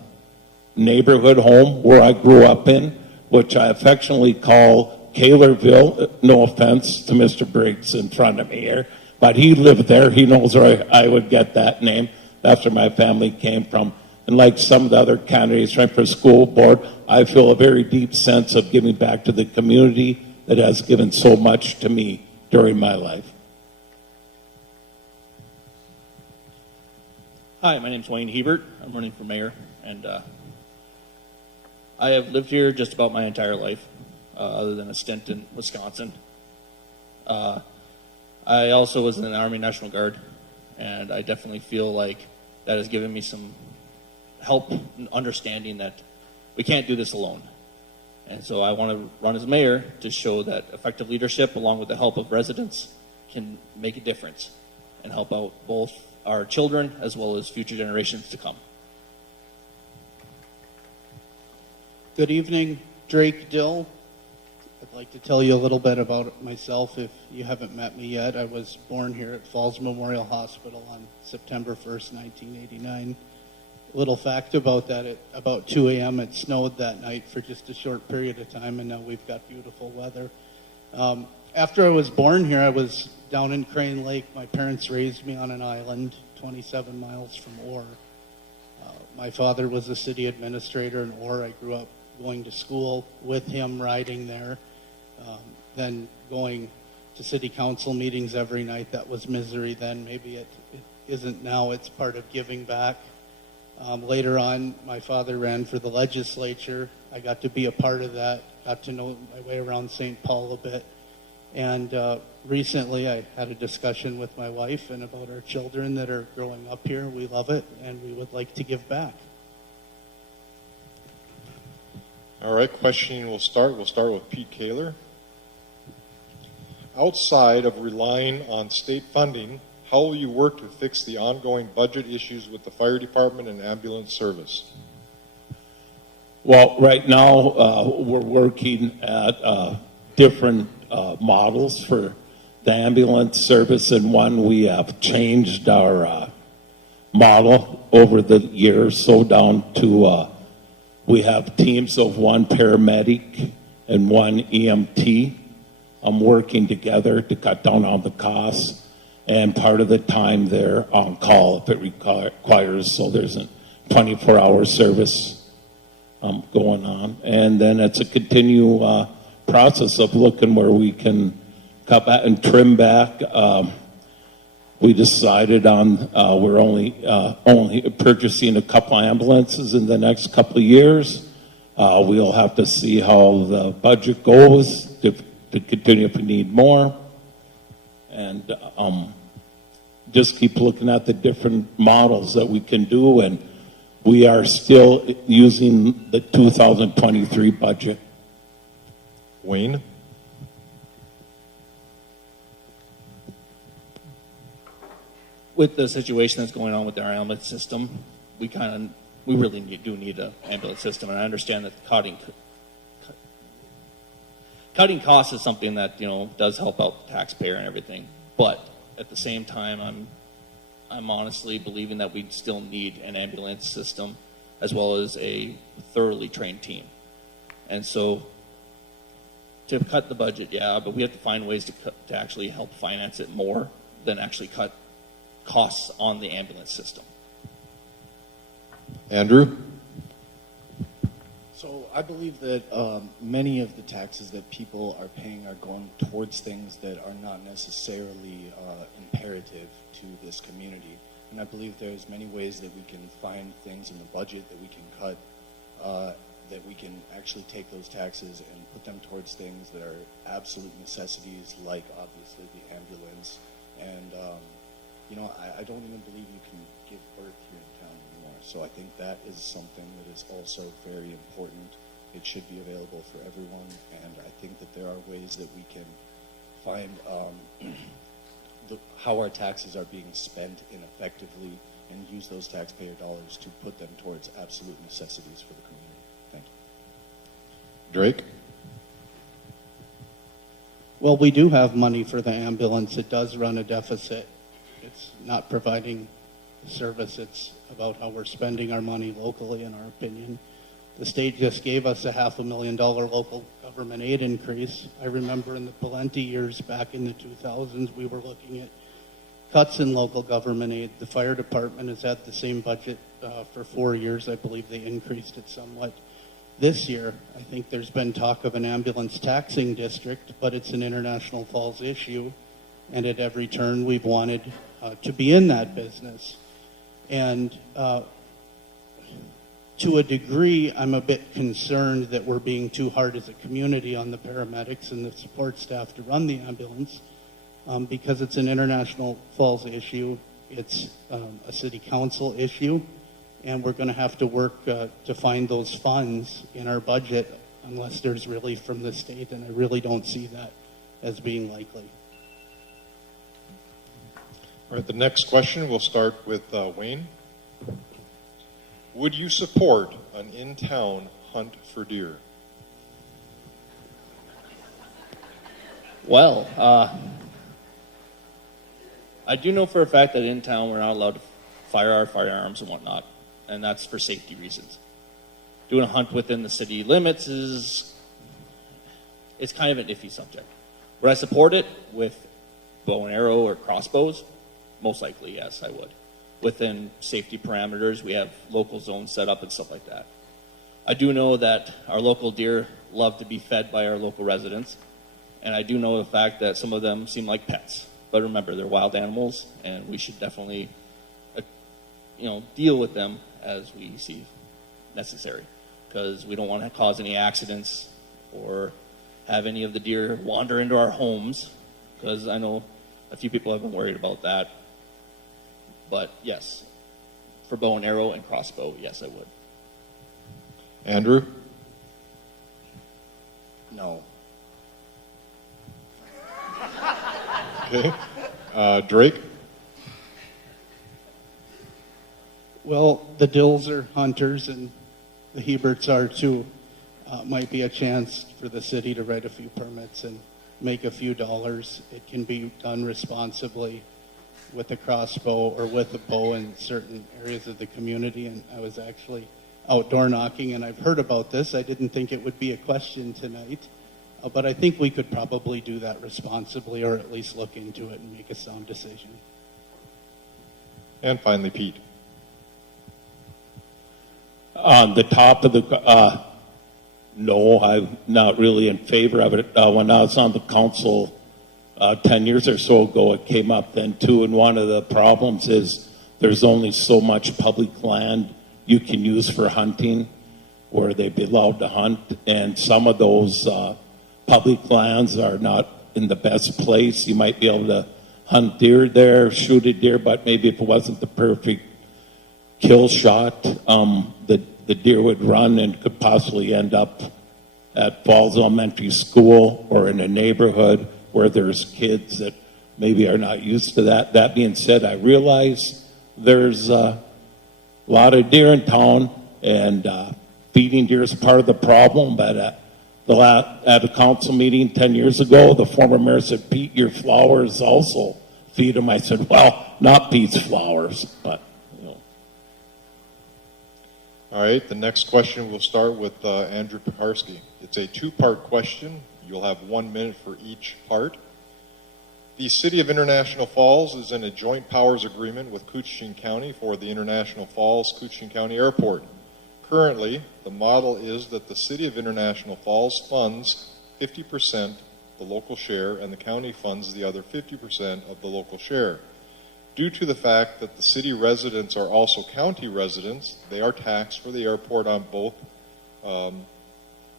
neighborhood home where I grew up in, which I affectionately call Kalerville. No offense to Mr. Briggs in front of me here, but he lived there. He knows where I would get that name. That's where my family came from. And like some of the other candidates running for school board, I feel a very deep sense of giving back to the community that has given so much to me during my life. Hi, my name's Wayne Hebert. I'm running for mayor, and I have lived here just about my entire life, other than a stint in Wisconsin. I also was in the Army National Guard, and I definitely feel like that has given me some help in understanding that we can't do this alone. And so I want to run as mayor to show that effective leadership, along with the help of residents, can make a difference. and help out both our children as well as future generations to come. Good evening, Drake Dill. I'd like to tell you a little bit about myself if you haven't met me yet. I was born here at Falls Memorial Hospital on September 1st, 1989. A little fact about that, at about 2 a.m. it snowed that night for just a short period of time, and now we've got beautiful weather. After I was born here, I was down in Crane Lake. My parents raised me on an island 27 miles from Orr. My father was a city administrator in Orr. I grew up going to school with him, riding there, then going to city council meetings every night. That was misery then. Maybe it isn't now. It's part of giving back. Later on, my father ran for the legislature. I got to be a part of that, got to know my way around St. Paul a bit. And recently I had a discussion with my wife and about our children that are growing up here. We love it, and we would like to give back. All right, questioning will start. We'll start with Pete Kaler. Outside of relying on state funding, how will you work to fix the ongoing budget issues with the fire department and ambulance service? Well, right now we're working at different models for the ambulance service, and one we have changed our model over the years, so down to we have teams of one paramedic and one EMT working together to cut down on the costs, and part of the time they're on call if it requires, so there's a 24-hour service going on. And then it's a continual process of looking where we can cut back and trim back. We decided on we're only purchasing a couple ambulances in the next couple of years. We'll have to see how the budget goes to continue if we need more, and just keep looking at the different models that we can do. And we are still using the 2023 budget. Wayne? With the situation that's going on with our ambulance system, we really do need an ambulance system, and I understand that cutting costs is something that does help out the taxpayer and everything. But at the same time, I'm honestly believing that we still need an ambulance system as well as a thoroughly trained team. And so, to cut the budget, yeah, but we have to find ways to actually help finance it more than actually cut costs on the ambulance system. Andrew? So I believe that many of the taxes that people are paying are going towards things that are not necessarily imperative to this community. And I believe there's many ways that we can find things in the budget that we can cut, that we can actually take those taxes and put them towards things that are absolute necessities, like obviously the ambulance. And, I don't even believe you can give birth here in town anymore. So I think that is something that is also very important. It should be available for everyone, and I think that there are ways that we can find how our taxes are being spent ineffectively and use those taxpayer dollars to put them towards absolute necessities for the community. Thank you. Drake? Well, we do have money for the ambulance. It does run a deficit. It's not providing the service. It's about how we're spending our money locally, in our opinion. The state just gave us a $500,000 local government aid increase. I remember in the Palenti years back in the 2000s, we were looking at cuts in local government aid. The fire department has had the same budget for 4 years. I believe they increased it somewhat this year. I think there's been talk of an ambulance taxing district, but it's an International Falls issue, and at every turn we've wanted to be in that business. And to a degree, I'm a bit concerned that we're being too hard as a community on the paramedics and the support staff to run the ambulance, because it's an International Falls issue. It's a city council issue, and we're going to have to work to find those funds in our budget unless there's relief from the state, and I really don't see that as being likely. All right, the next question, we'll start with Wayne. Would you support an in-town hunt for deer? Well, I do know for a fact that in town we're not allowed to fire our firearms and whatnot, and that's for safety reasons. Doing a hunt within the city limits it's kind of an iffy subject. Would I support it with bow and arrow or crossbows? Most likely, yes, I would. Within safety parameters, we have local zones set up and stuff like that. I do know that our local deer love to be fed by our local residents, and I do know the fact that some of them seem like pets. But remember, they're wild animals, and we should definitely, deal with them as we see necessary, because we don't want to cause any accidents or have any of the deer wander into our homes, because I know a few people have been worried about that. But yes, for bow and arrow and crossbow, yes, I would. Andrew? No. Okay. Drake? Well, the Dills are hunters and the Heberts are too. Might be a chance for the city to write a few permits and make a few dollars. It can be done responsibly with a crossbow or with a bow in certain areas of the community. And I was actually outdoor knocking, and I've heard about this. I didn't think it would be a question tonight, but I think we could probably do that responsibly, or at least look into it and make a sound decision. And finally, Pete. On the top of the, no, I'm not really in favor of it. When I was on the council 10 years or so ago, it came up then too, and one of the problems is there's only so much public land you can use for hunting where they'd be allowed to hunt, and some of those public lands are not in the best place. You might be able to hunt deer there, shoot a deer, but maybe if it wasn't the perfect kill shot, the deer would run and could possibly end up at Falls Elementary School or in a neighborhood where there's kids that maybe are not used to that. That being said, I realize there's a lot of deer in town, and feeding deer is part of the problem, but at a council meeting 10 years ago, the former mayor said, Pete, your flowers also feed them. I said, well, not Pete's flowers, but, All right, the next question will start with Andrew Pekarski. It's a two-part question. You'll have 1 minute for each part. The City of International Falls is in a joint powers agreement with Coochiching County for the International Falls Coochiching County Airport. Currently, the model is that the City of International Falls funds 50% the local share, and the county funds the other 50% of the local share. Due to the fact that the city residents are also county residents, they are taxed for the airport on both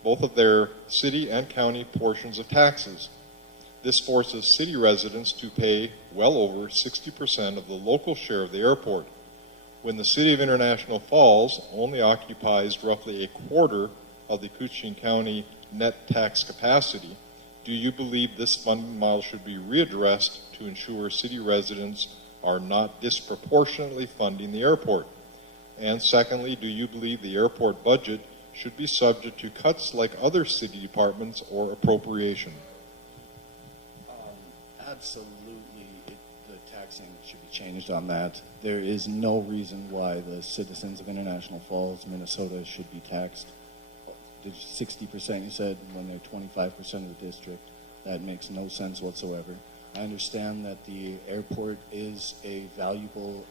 of their city and county portions of taxes. This forces city residents to pay well over 60% of the local share of the airport, when the City of International Falls only occupies roughly a quarter of the Coochiching County net tax capacity. Do you believe this funding model should be readdressed to ensure city residents are not disproportionately funding the airport? And secondly, do you believe the airport budget should be subject to cuts like other city departments or appropriation? Absolutely, the taxing should be changed on that. There is no reason why the citizens of International Falls, Minnesota, should be taxed. The 60% you said when they're 25% of the district, that makes no sense whatsoever. I understand that the airport is a valuable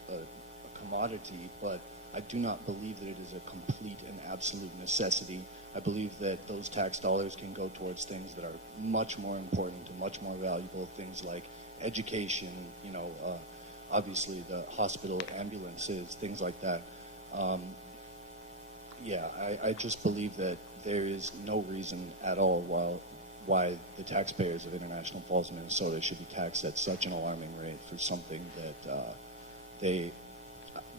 commodity, but I do not believe that it is a complete and absolute necessity. I believe that those tax dollars can go towards things that are much more important and much more valuable, things like education, obviously the hospital ambulances, things like that. I just believe that there is no reason at all why the taxpayers of International Falls, Minnesota should be taxed at such an alarming rate for something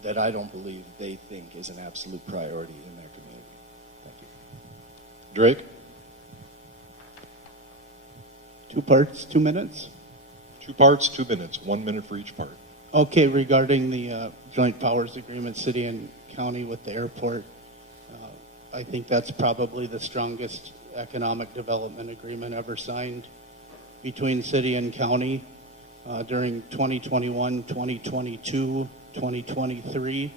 that I don't believe they think is an absolute priority in their community. Thank you. Drake? 2 parts, 2 minutes. 2 parts, 2 minutes, 1 minute for each part. Okay, regarding the joint powers agreement, city and county with the airport, I think that's probably the strongest economic development agreement ever signed between city and county. During 2021, 2022, 2023,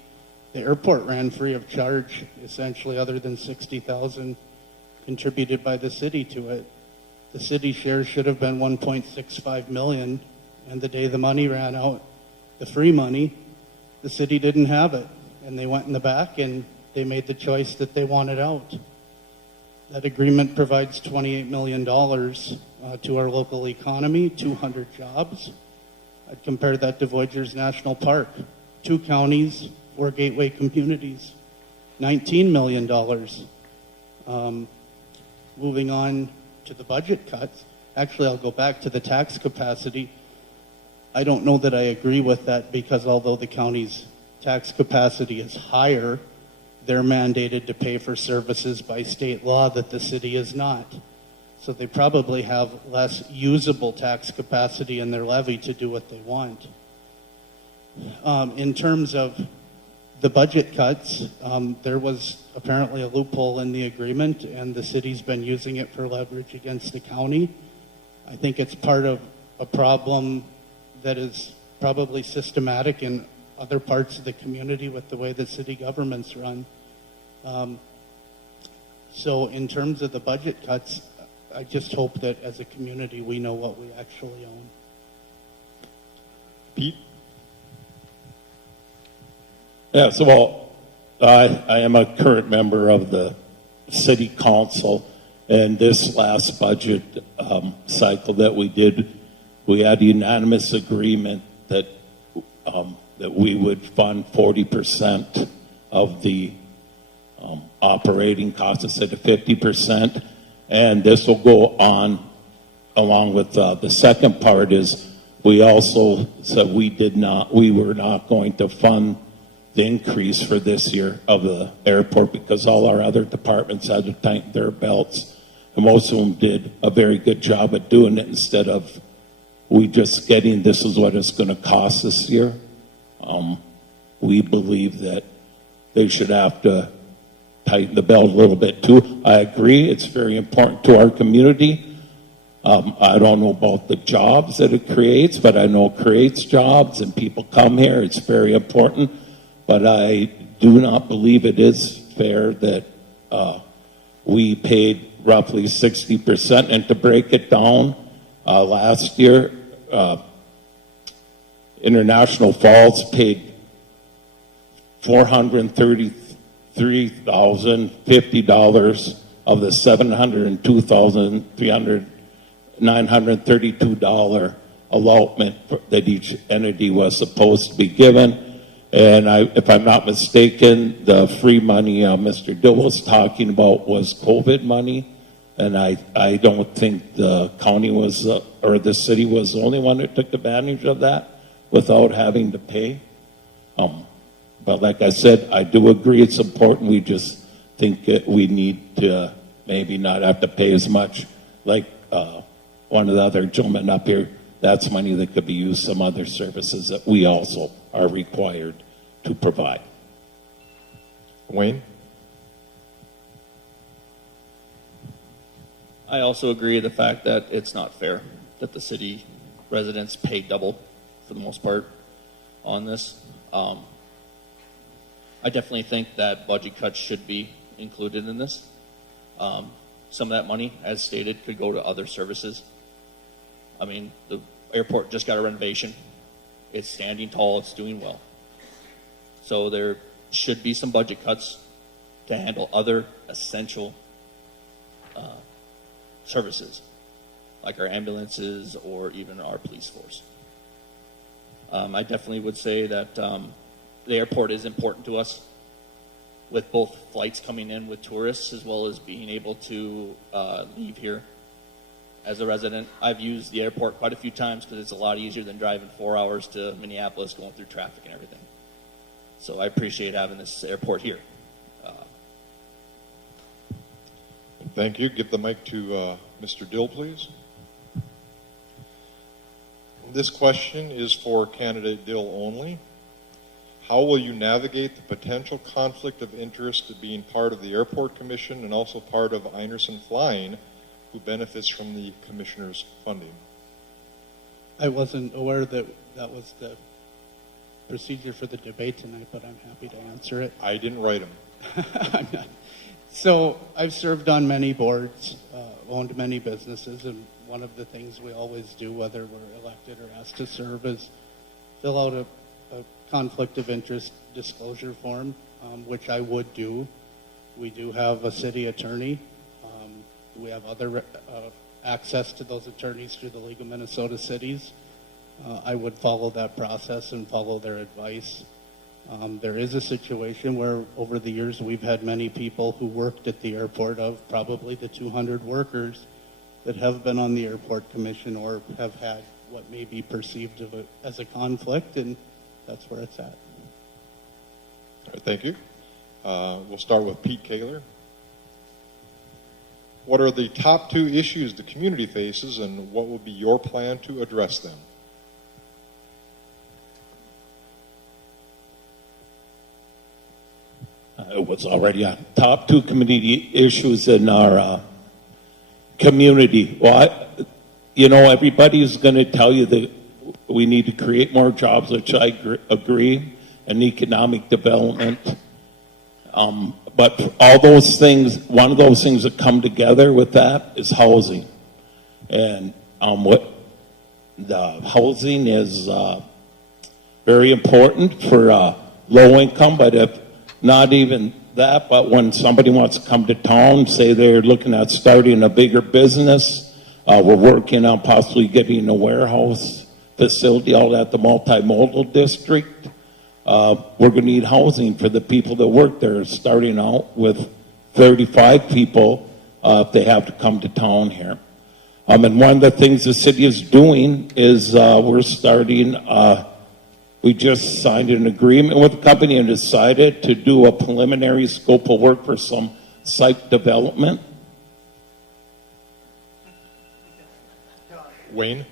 the airport ran free of charge, essentially, other than $60,000 contributed by the city to it. The city share should have been $1.65 million, and the day the money ran out, the free money, the city didn't have it, and they went in the back and they made the choice that they wanted out. That agreement provides $28 million to our local economy, 200 jobs. I'd compare that to Voyageurs National Park, 2 counties, 4 gateway communities, $19 million. Moving on to the budget cuts, actually I'll go back to the tax capacity. I don't know that I agree with that, because although the county's tax capacity is higher, they're mandated to pay for services by state law that the city is not. So they probably have less usable tax capacity in their levy to do what they want. In terms of the budget cuts, there was apparently a loophole in the agreement, and the city's been using it for leverage against the county. I think it's part of a problem that is probably systematic in other parts of the community with the way that city governments run. So in terms of the budget cuts, I just hope that as a community we know what we actually own. Pete? Yes, well, I am a current member of the city council, and this last budget cycle that we did, we had unanimous agreement that that we would fund 40% of the operating costs instead of 50%, and this will go on along with the second part is we also said we were not going to fund the increase for this year of the airport because all our other departments had to tighten their belts, and most of them did a very good job at doing it instead of we just getting this is what it's going to cost this year. We believe that they should have to tighten the belt a little bit too. I agree, it's very important to our community. I don't know about the jobs that it creates, but I know it creates jobs and people come here. It's very important. But I do not believe it is fair that we paid roughly 60%. And to break it down, last year, International Falls paid $433,050 of the $702,932 allotment that each entity was supposed to be given. And if I'm not mistaken, the free money Mr. Dill was talking about was COVID money. And I don't think the county was, or the city was the only one that took advantage of that without having to pay. But like I said, I do agree it's important. We just think that we need to maybe not have to pay as much. Like one of the other gentlemen up here, that's money that could be used some other services that we also are required to provide. Wayne? I also agree with the fact that it's not fair that the city residents pay double for the most part on this. I definitely think that budget cuts should be included in this. Some of that money, as stated, could go to other services. I mean, the airport just got a renovation. It's standing tall. It's doing well. So there should be some budget cuts to handle other essential services, like our ambulances or even our police force. I definitely would say that the airport is important to us, with both flights coming in with tourists as well as being able to leave here. As a resident, I've used the airport quite a few times because it's a lot easier than driving 4 hours to Minneapolis going through traffic and everything. So I appreciate having this airport here. Thank you. Give the mic to Mr. Dill, please. This question is for candidate Dill only. How will you navigate the potential conflict of interest of being part of the Airport Commission and also part of Einerson Flying, who benefits from the commissioner's funding? I wasn't aware that that was the procedure for the debate tonight, but I'm happy to answer it. I didn't write them. So I've served on many boards, owned many businesses, and one of the things we always do, whether we're elected or asked to serve, is fill out a conflict of interest disclosure form, which I would do. We do have a city attorney. We have other access to those attorneys through the League of Minnesota Cities. I would follow that process and follow their advice. There is a situation where over the years we've had many people who worked at the airport, of probably the 200 workers that have been on the airport commission or have had what may be perceived as a conflict, and that's where it's at. All right, thank you. We'll start with Pete Kaler. What are the top 2 issues the community faces, and what will be your plan to address them? It was already on. Top 2 community issues in our community. Well, everybody's going to tell you that we need to create more jobs, which I agree, and economic development. But all those things, one of those things that come together with that is housing. And what the housing is very important for low income, but if not even that, but when somebody wants to come to town, say they're looking at starting a bigger business, we're working on possibly getting a warehouse facility out at the multimodal district. We're going to need housing for the people that work there, starting out with 35 people if they have to come to town here. And one of the things the city is doing is we're starting, we just signed an agreement with the company and decided to do a preliminary scope of work for some site development. Wayne?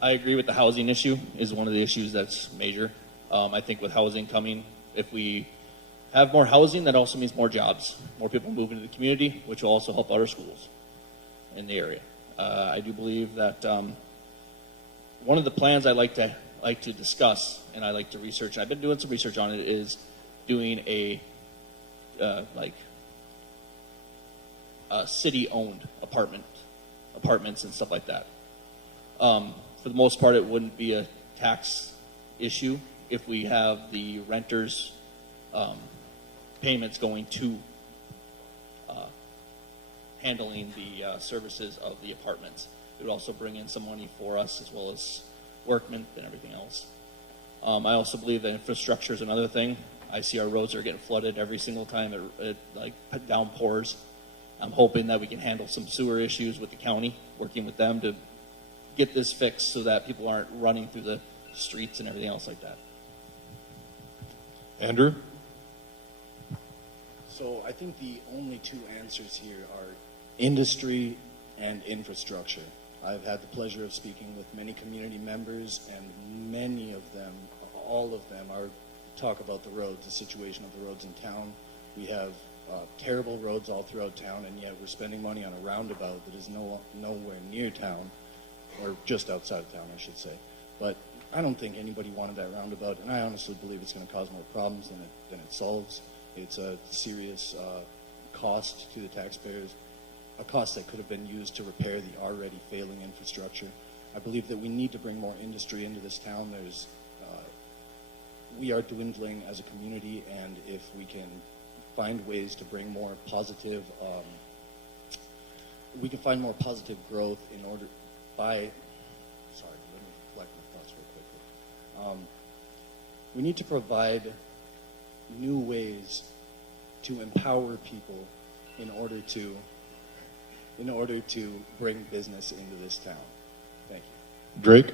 I agree with the housing issue is one of the issues that's major. I think with housing coming, if we have more housing, that also means more jobs, more people moving to the community, which will also help our schools in the area. I do believe that one of the plans I like to discuss and I like to research, I've been doing some research on it, is doing a city-owned apartments and stuff like that. For the most part, it wouldn't be a tax issue if we have the renters' payments going to handling the services of the apartments. It would also bring in some money for us as well as workmen and everything else. I also believe that infrastructure is another thing. I see our roads are getting flooded every single time it downpours. I'm hoping that we can handle some sewer issues with the county, working with them to get this fixed so that people aren't running through the streets and everything else like that. Andrew? So I think the only 2 answers here are industry and infrastructure. I've had the pleasure of speaking with many community members, and many of them, all of them, are talk about the roads, the situation of the roads in town. We have terrible roads all throughout town, and yet we're spending money on a roundabout that is nowhere near town, or just outside of town, I should say. But I don't think anybody wanted that roundabout, and I honestly believe it's going to cause more problems than it solves. It's a serious cost to the taxpayers, a cost that could have been used to repair the already failing infrastructure. I believe that we need to bring more industry into this town. We are dwindling as a community, and if we can find ways to bring more positive, we can find more positive growth in order by, sorry, let me collect my thoughts real quickly. We need to provide new ways to empower people in order to bring business into this town. Thank you. Drake?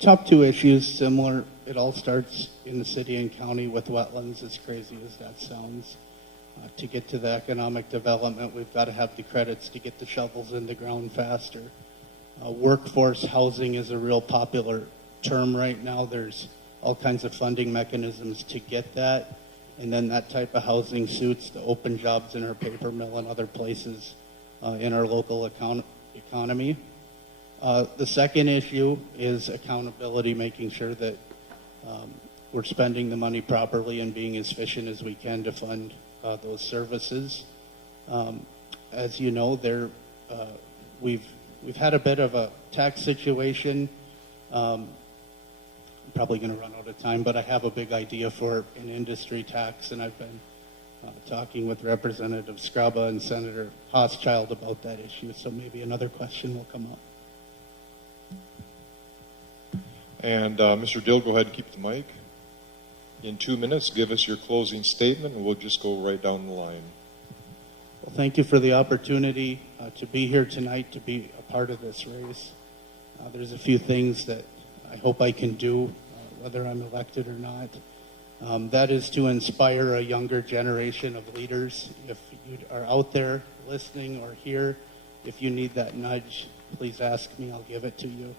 Top 2 issues, similar. It all starts in the city and county with wetlands, as crazy as that sounds. To get to the economic development, we've got to have the credits to get the shovels in the ground faster. Workforce housing is a real popular term right now. There's all kinds of funding mechanisms to get that. And then that type of housing suits the open jobs in our paper mill and other places in our local economy. The second issue is accountability, making sure that we're spending the money properly and being as efficient as we can to fund those services. As you know, we've had a bit of a tax situation. I'm probably going to run out of time, but I have a big idea for an industry tax, and I've been talking with Representative Scraba and Senator Hochschild about that issue, so maybe another question will come up. And Mr. Dill, go ahead and keep the mic. In 2 minutes, give us your closing statement, and we'll just go right down the line. Well, thank you for the opportunity to be here tonight, to be a part of this race. There's a few things that I hope I can do, whether I'm elected or not. That is to inspire a younger generation of leaders. If you are out there listening or here, if you need that nudge, please ask me. I'll give it to you.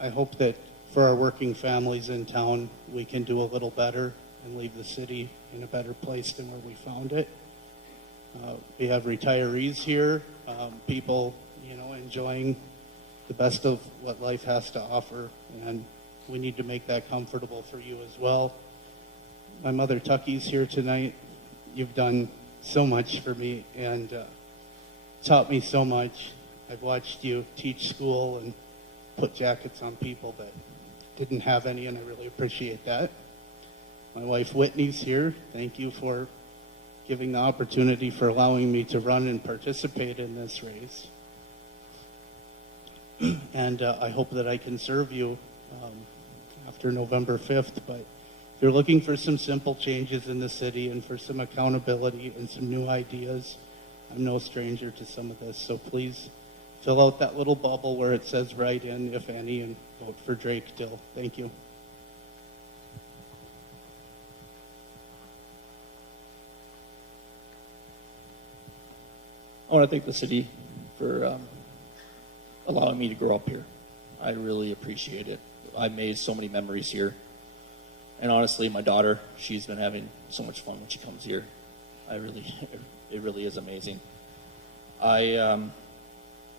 I hope that for our working families in town, we can do a little better and leave the city in a better place than where we found it. We have retirees here, people, enjoying the best of what life has to offer, and we need to make that comfortable for you as well. My mother Tucky's here tonight. You've done so much for me and taught me so much. I've watched you teach school and put jackets on people that didn't have any, and I really appreciate that. My wife Whitney's here. Thank you for giving the opportunity, for allowing me to run and participate in this race. And I hope that I can serve you after November 5th. But if you're looking for some simple changes in the city and for some accountability and some new ideas, I'm no stranger to some of this. So please fill out that little bubble where it says write in, if any, and vote for Drake Dill. Thank you. I want to thank the city for allowing me to grow up here. I really appreciate it. I made so many memories here. And honestly, my daughter, she's been having so much fun when she comes here. It really is amazing. I'm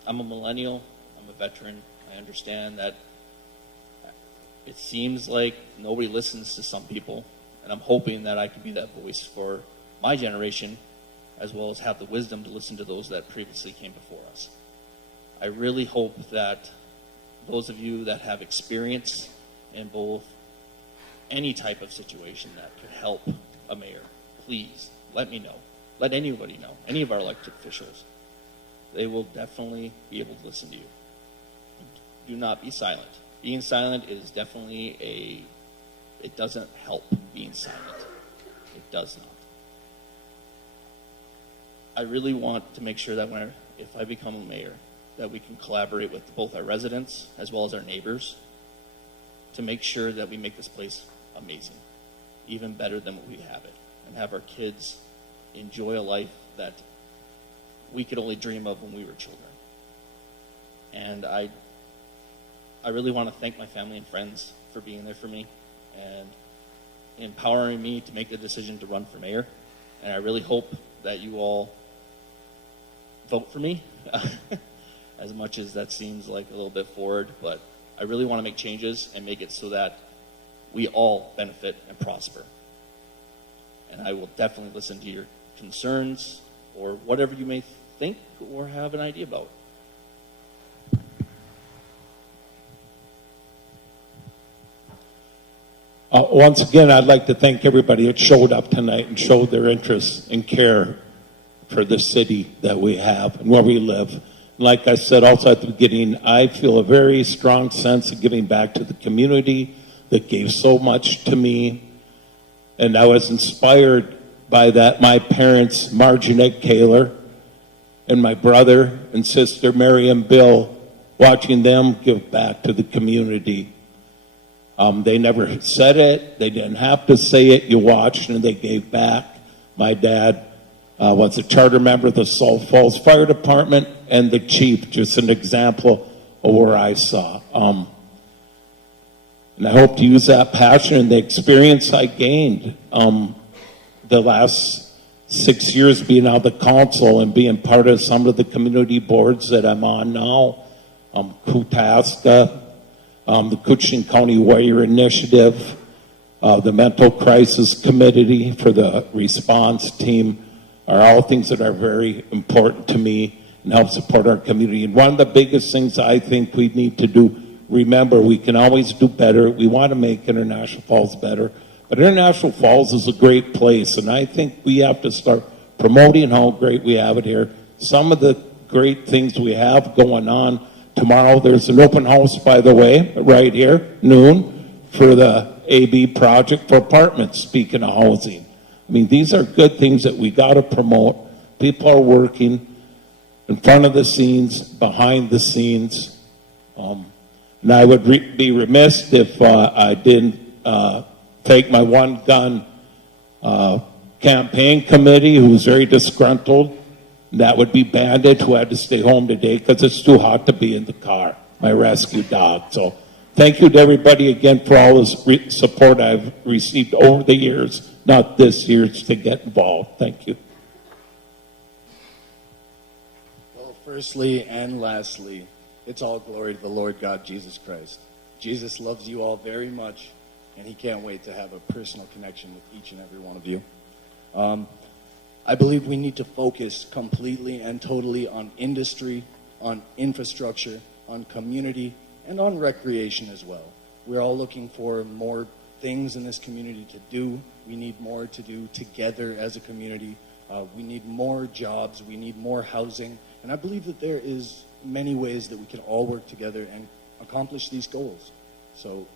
a millennial. I'm a veteran. I understand that it seems like nobody listens to some people, and I'm hoping that I can be that voice for my generation, as well as have the wisdom to listen to those that previously came before us. I really hope that those of you that have experience in both any type of situation that could help a mayor, please let me know. Let anybody know, any of our elected officials. They will definitely be able to listen to you. Do not be silent. Being silent is definitely it doesn't help being silent. It does not. I really want to make sure that if I become a mayor, that we can collaborate with both our residents as well as our neighbors to make sure that we make this place amazing, even better than what we have it, and have our kids enjoy a life that we could only dream of when we were children. And I really want to thank my family and friends for being there for me and empowering me to make the decision to run for mayor. And I really hope that you all vote for me, as much as that seems like a little bit forward, but I really want to make changes and make it so that we all benefit and prosper. And I will definitely listen to your concerns or whatever you may think or have an idea about. Once again, I'd like to thank everybody that showed up tonight and showed their interest and care for the city that we have and where we live. Like I said also at the beginning, I feel a very strong sense of giving back to the community that gave so much to me. And I was inspired by that. My parents, Margie and Ed Kaler, and my brother and sister, Mary and Bill, watching them give back to the community. They never said it. They didn't have to say it. You watched and they gave back. My dad was a charter member of the Sioux Falls Fire Department, and the chief, just an example of where I saw. And I hope to use that passion and the experience I gained the last 6 years being on the council and being part of some of the community boards that I'm on now. Kutaska, the Cushing County Warrior Initiative, the Mental Crisis Committee for the response team are all things that are very important to me and help support our community. And one of the biggest things I think we need to do, remember, we can always do better. We want to make International Falls better. But International Falls is a great place, and I think we have to start promoting how great we have it here. Some of the great things we have going on. Tomorrow there's an open house, by the way, right here, noon, for the AB project for apartments, speaking of housing. I mean, these are good things that we got to promote. People are working in front of the scenes, behind the scenes. And I would be remiss if I didn't thank my one-gun campaign committee, who was very disgruntled. That would be Bandit, who had to stay home today because it's too hot to be in the car, my rescue dog. So thank you to everybody again for all the support I've received over the years, not this year's, to get involved. Thank you. Well, firstly and lastly, it's all glory to the Lord God, Jesus Christ. Jesus loves you all very much, and he can't wait to have a personal connection with each and every one of you. I believe we need to focus completely and totally on industry, on infrastructure, on community, and on recreation as well. We're all looking for more things in this community to do. We need more to do together as a community. We need more jobs. We need more housing. And I believe that there is many ways that we can all work together and accomplish these goals. So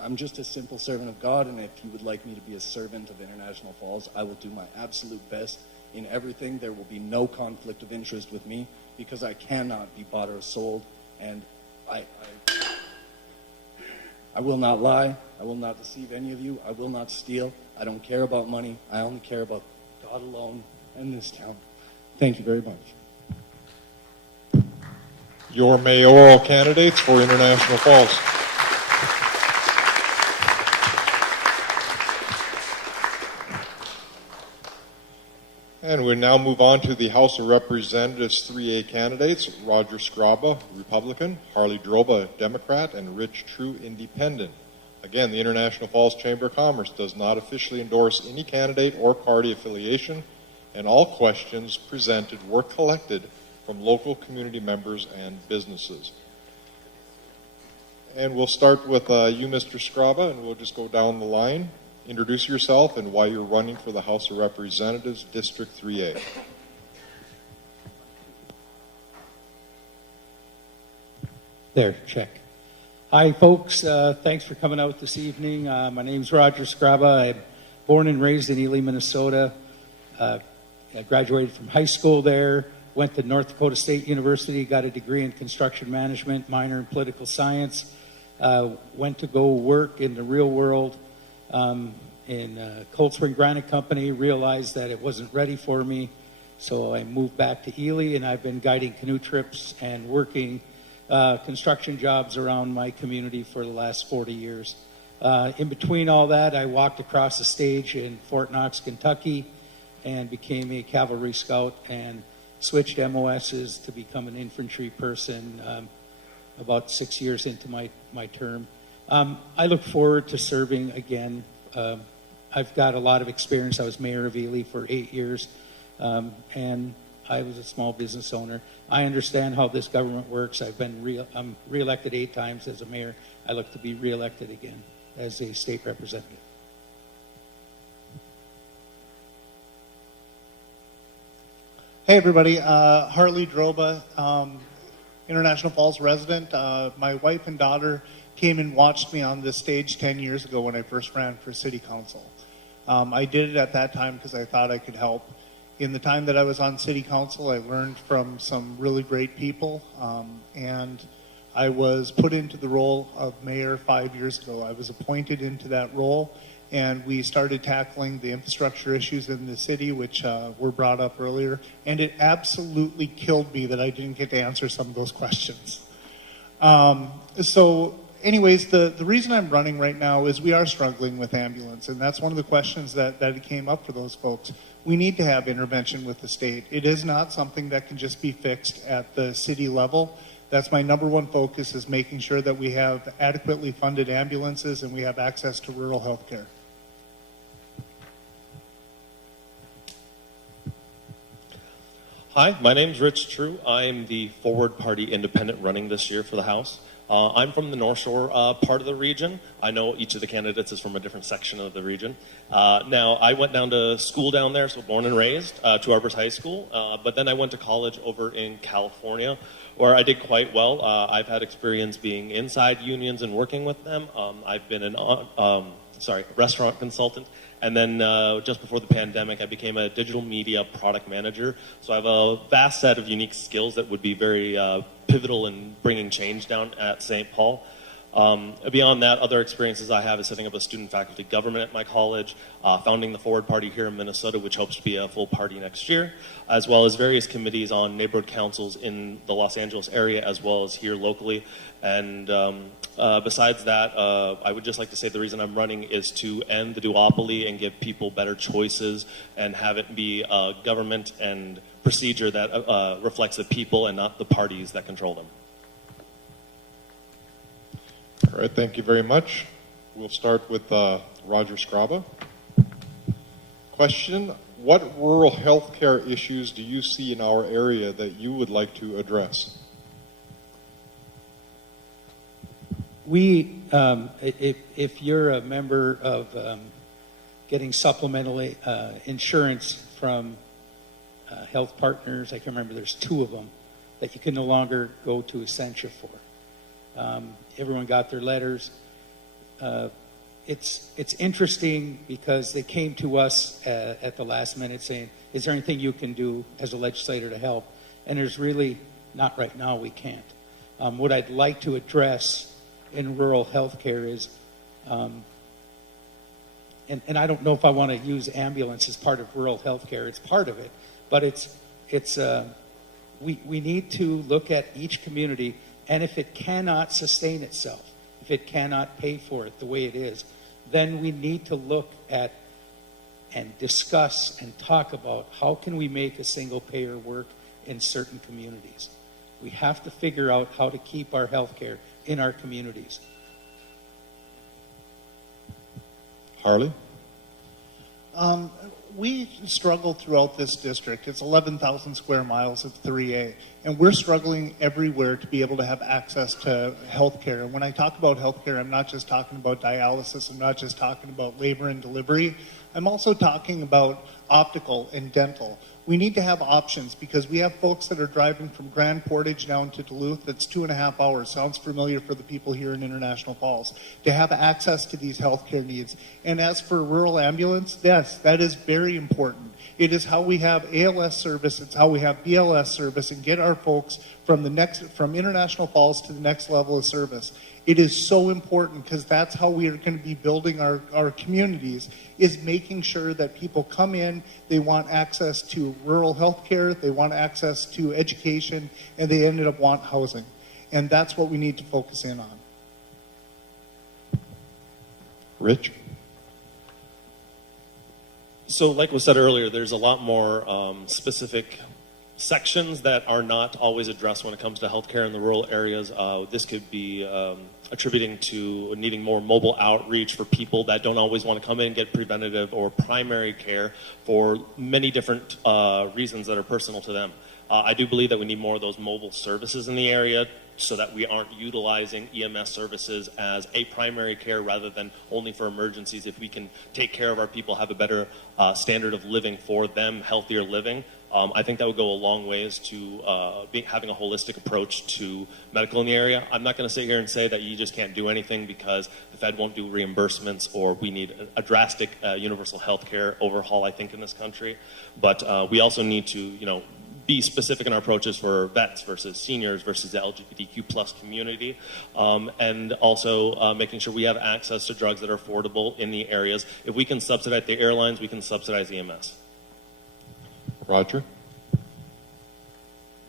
I'm just a simple servant of God, and if you would like me to be a servant of International Falls, I will do my absolute best in everything. There will be no conflict of interest with me because I cannot be bought or sold, and I will not lie. I will not deceive any of you. I will not steal. I don't care about money. I only care about God alone and this town. Thank you very much. Your mayoral candidates for International Falls. And we now move on to the House of Representatives 3A candidates: Roger Scraba, Republican; Harley Droba, Democrat; and Rich True, Independent. Again, the International Falls Chamber of Commerce does not officially endorse any candidate or party affiliation, and all questions presented were collected from local community members and businesses. And we'll start with you, Mr. Scraba, and we'll just go down the line. Introduce yourself and why you're running for the House of Representatives, District 3A. There, check. Hi, folks. Thanks for coming out this evening. My name's Roger Scraba. I'm born and raised in Ely, Minnesota. I graduated from high school there, went to North Dakota State University, got a degree in construction management, minor in political science, went to go work in the real world in Cold Spring Granite Company, realized that it wasn't ready for me, so I moved back to Ely, and I've been guiding canoe trips and working construction jobs around my community for the last 40 years. In between all that, I walked across the stage in Fort Knox, Kentucky, and became a cavalry scout and switched MOSs to become an infantry person about 6 years into my term. I look forward to serving again. I've got a lot of experience. I was mayor of Ely for 8 years, and I was a small business owner. I understand how this government works. I'm reelected 8 times as a mayor. I look to be reelected again as a state representative. Hey everybody, Harley Droba, International Falls resident. My wife and daughter came and watched me on this stage 10 years ago when I first ran for city council. I did it at that time because I thought I could help. In the time that I was on city council, I learned from some really great people, and I was put into the role of mayor 5 years ago. I was appointed into that role, and we started tackling the infrastructure issues in the city, which were brought up earlier. And it absolutely killed me that I didn't get to answer some of those questions. Anyways, the reason I'm running right now is we are struggling with ambulance, and that's one of the questions that came up for those folks. We need to have intervention with the state. It is not something that can just be fixed at the city level. That's my number one focus, is making sure that we have adequately funded ambulances and we have access to rural health care. Hi, my name's Rich True. I'm the Forward Party Independent running this year for the House. I'm from the North Shore part of the region. I know each of the candidates is from a different section of the region. Now, I went down to school down there, so born and raised, to Arbors High School. But then I went to college over in California, where I did quite well. I've had experience being inside unions and working with them. I've been an restaurant consultant. And then just before the pandemic, I became a digital media product manager. So I have a vast set of unique skills that would be very pivotal in bringing change down at St. Paul. Beyond that, other experiences I have is setting up a student faculty government at my college, founding the Forward Party here in Minnesota, which hopes to be a full party next year, as well as various committees on neighborhood councils in the Los Angeles area, as well as here locally. And besides that, I would just like to say the reason I'm running is to end the duopoly and give people better choices and have it be a government and procedure that reflects the people and not the parties that control them. All right, thank you very much. We'll start with Roger Scraba. Question: what rural health care issues do you see in our area that you would like to address? We, if you're a member of getting supplemental insurance from Health Partners, I can remember there's 2 of them that you can no longer go to Essentia for. Everyone got their letters. It's interesting because they came to us at the last minute saying, is there anything you can do as a legislator to help? And there's really, not right now, we can't. What I'd like to address in rural health care is, and I don't know if I want to use ambulance as part of rural health care. It's part of it, but we need to look at each community, and if it cannot sustain itself, if it cannot pay for it the way it is, then we need to look at and discuss and talk about how can we make a single payer work in certain communities. We have to figure out how to keep our health care in our communities. Harley? We struggle throughout this district. It's 11,000 square miles of 3A, and we're struggling everywhere to be able to have access to health care. And when I talk about health care, I'm not just talking about dialysis. I'm not just talking about labor and delivery. I'm also talking about optical and dental. We need to have options because we have folks that are driving from Grand Portage down to Duluth. That's 2.5 hours. Sounds familiar for the people here in International Falls to have access to these healthcare needs. And as for rural ambulance, yes, that is very important. It is how we have ALS service. It's how we have BLS service and get our folks from International Falls to the next level of service. It is so important because that's how we are going to be building our communities, is making sure that people come in, they want access to rural health care, they want access to education, and they ended up want housing. And that's what we need to focus in on. Rich? So like was said earlier, there's a lot more specific sections that are not always addressed when it comes to healthcare in the rural areas. This could be attributing to needing more mobile outreach for people that don't always want to come in and get preventative or primary care for many different reasons that are personal to them. I do believe that we need more of those mobile services in the area so that we aren't utilizing EMS services as a primary care rather than only for emergencies. If we can take care of our people, have a better standard of living for them, healthier living, I think that would go a long ways to having a holistic approach to medical in the area. I'm not going to sit here and say that you just can't do anything because the Fed won't do reimbursements or we need a drastic universal health care overhaul, I think, in this country. But we also need to, be specific in our approaches for vets versus seniors versus the LGBTQ plus community, and also making sure we have access to drugs that are affordable in the areas. If we can subsidize the airlines, we can subsidize EMS. Roger?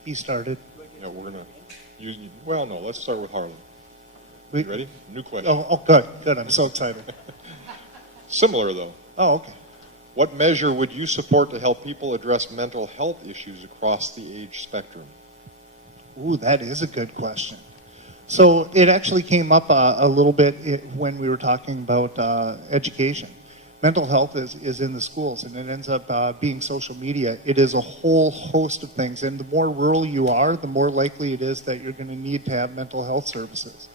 He started. Yeah, we're gonna. Well, no. Let's start with Harlan. We, Ready? New question. Oh, good. I'm so excited. Similar though. Oh, okay. What measure would you support to help people address mental health issues across the age spectrum? Ooh, that is a good question. So it actually came up a little bit when we were talking about education. Mental health is in the schools, and it ends up being social media. It is a whole host of things, and the more rural you are, the more likely it is that you're going to need to have mental health services.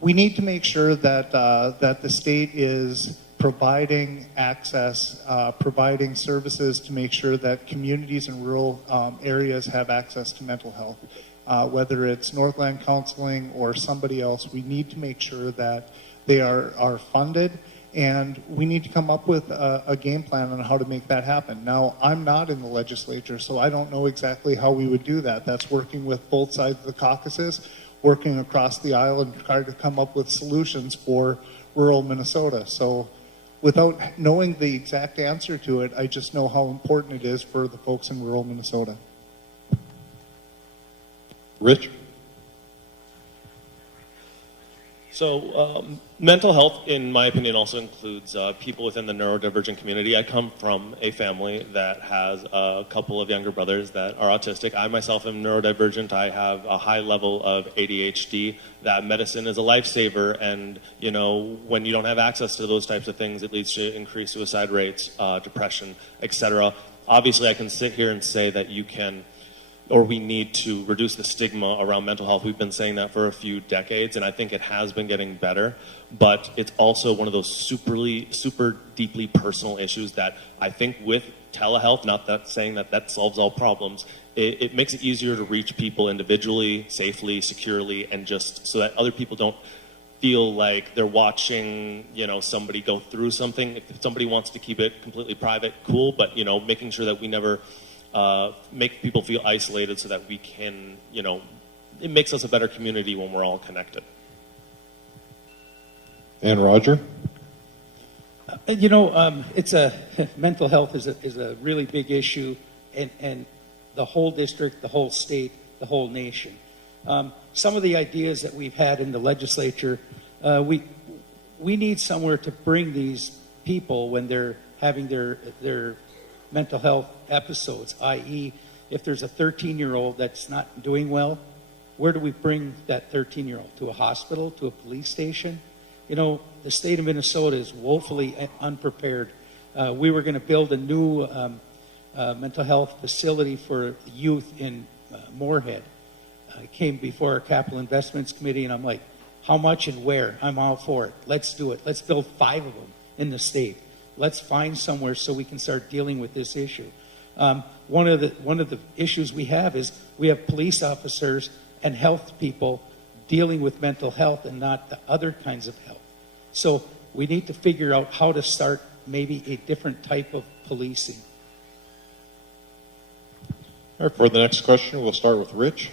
We need to make sure that that the state is providing access, providing services to make sure that communities in rural areas have access to mental health. Whether it's Northland Counseling or somebody else, we need to make sure that they are funded, and we need to come up with a game plan on how to make that happen. Now, I'm not in the legislature, so I don't know exactly how we would do that. That's working with both sides of the caucuses, working across the aisle, and trying to come up with solutions for rural Minnesota. So without knowing the exact answer to it, I just know how important it is for the folks in rural Minnesota. Rich? So mental health, in my opinion, also includes people within the neurodivergent community. I come from a family that has a couple of younger brothers that are autistic. I myself am neurodivergent. I have a high level of ADHD. That medicine is a lifesaver, and you know, when you don't have access to those types of things, it leads to increased suicide rates, depression, etc. Obviously, I can sit here and say that you can, or we need to reduce the stigma around mental health. We've been saying that for a few decades, and I think it has been getting better. But it's also one of those super deeply personal issues that I think with telehealth, not that saying that solves all problems, it makes it easier to reach people individually, safely, securely, and just so that other people don't feel like they're watching, you know, somebody go through something. If somebody wants to keep it completely private, cool, but, you know, making sure that we never make people feel isolated so that we can, you know, it makes us a better community when we're all connected. And Roger? You know, mental health is a really big issue, and the whole district, the whole state, the whole nation. Some of the ideas that we've had in the legislature, we need somewhere to bring these people when they're having their mental health episodes, i.e., if there's a 13-year-old that's not doing well, where do we bring that 13-year-old? To a hospital? To a police station? You know, the state of Minnesota is woefully unprepared. We were going to build a new mental health facility for youth in Moorhead. I came before our capital investments committee, and I'm like, how much and where? I'm all for it. Let's do it. Let's build 5 of them in the state. Let's find somewhere so we can start dealing with this issue. One of the issues we have is we have police officers and health people dealing with mental health and not the other kinds of health. So we need to figure out how to start maybe a different type of policing. All right, for the next question, we'll start with Rich.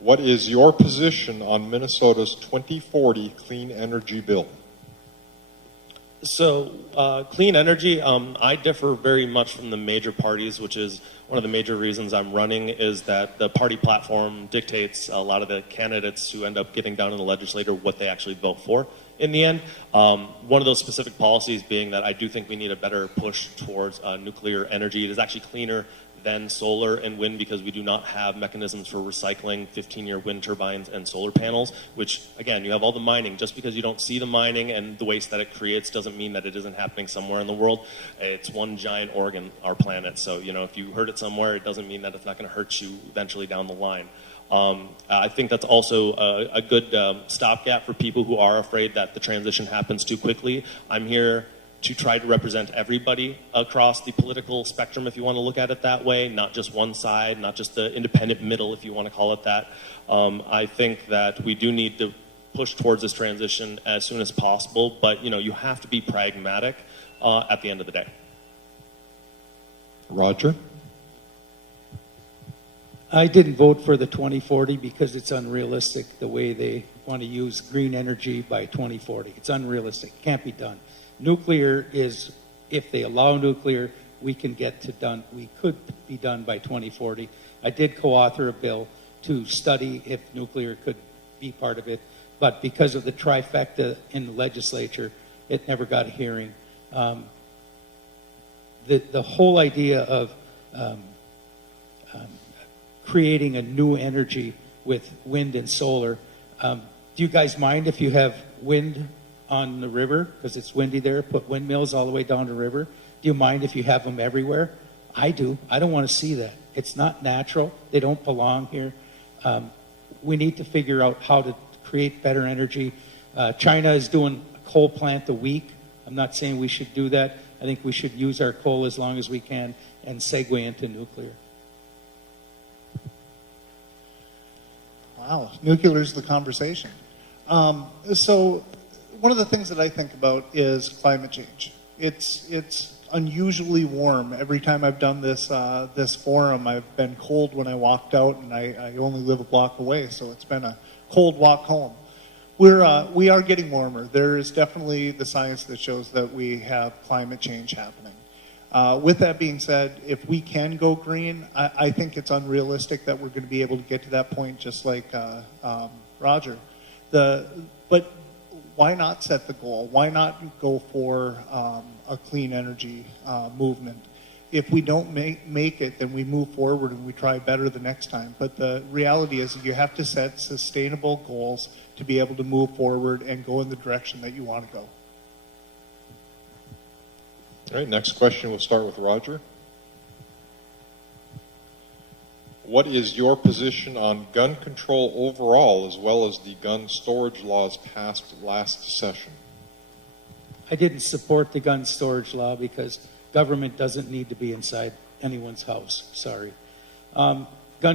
What is your position on Minnesota's 2040 clean energy bill? So, clean energy, I differ very much from the major parties, which is one of the major reasons I'm running, is that the party platform dictates a lot of the candidates who end up getting down in the legislature what they actually vote for in the end. One of those specific policies being that I do think we need a better push towards nuclear energy. It is actually cleaner than solar and wind because we do not have mechanisms for recycling 15-year wind turbines and solar panels, which, again, you have all the mining. Just because you don't see the mining and the waste that it creates doesn't mean that it isn't happening somewhere in the world. It's one giant organ, our planet. So, you know, if you hurt it somewhere, it doesn't mean that it's not going to hurt you eventually down the line. I think that's also a good stopgap for people who are afraid that the transition happens too quickly. I'm here to try to represent everybody across the political spectrum, if you want to look at it that way, not just one side, not just the independent middle, if you want to call it that. I think that we do need to push towards this transition as soon as possible, but you know, you have to be pragmatic at the end of the day. Roger? I didn't vote for the 2040 because it's unrealistic the way they want to use green energy by 2040. It's unrealistic. It can't be done. Nuclear is, if they allow nuclear, we could be done by 2040. I did co-author a bill to study if nuclear could be part of it, but because of the trifecta in the legislature, it never got a hearing. The whole idea of creating a new energy with wind and solar. Do you guys mind if you have wind on the river because it's windy there? Put windmills all the way down the river. Do you mind if you have them everywhere? I do. I don't want to see that. It's not natural. They don't belong here. We need to figure out how to create better energy. China is doing a coal plant a week. I'm not saying we should do that. I think we should use our coal as long as we can and segue into nuclear. Wow, nuclear is the conversation. So one of the things that I think about is climate change. It's unusually warm. Every time I've done this this forum, I've been cold when I walked out, and I only live a block away, so it's been a cold walk home. We are getting warmer. There is definitely the science that shows that we have climate change happening. With that being said, if we can go green, I think it's unrealistic that we're going to be able to get to that point, just like Roger. But why not set the goal? Why not go for a clean energy movement? If we don't make it, then we move forward and we try better the next time. But the reality is that you have to set sustainable goals to be able to move forward and go in the direction that you want to go. All right, next question, we'll start with Roger. What is your position on gun control overall, as well as the gun storage laws passed last session? I didn't support the gun storage law because government doesn't need to be inside anyone's house. Sorry. Gun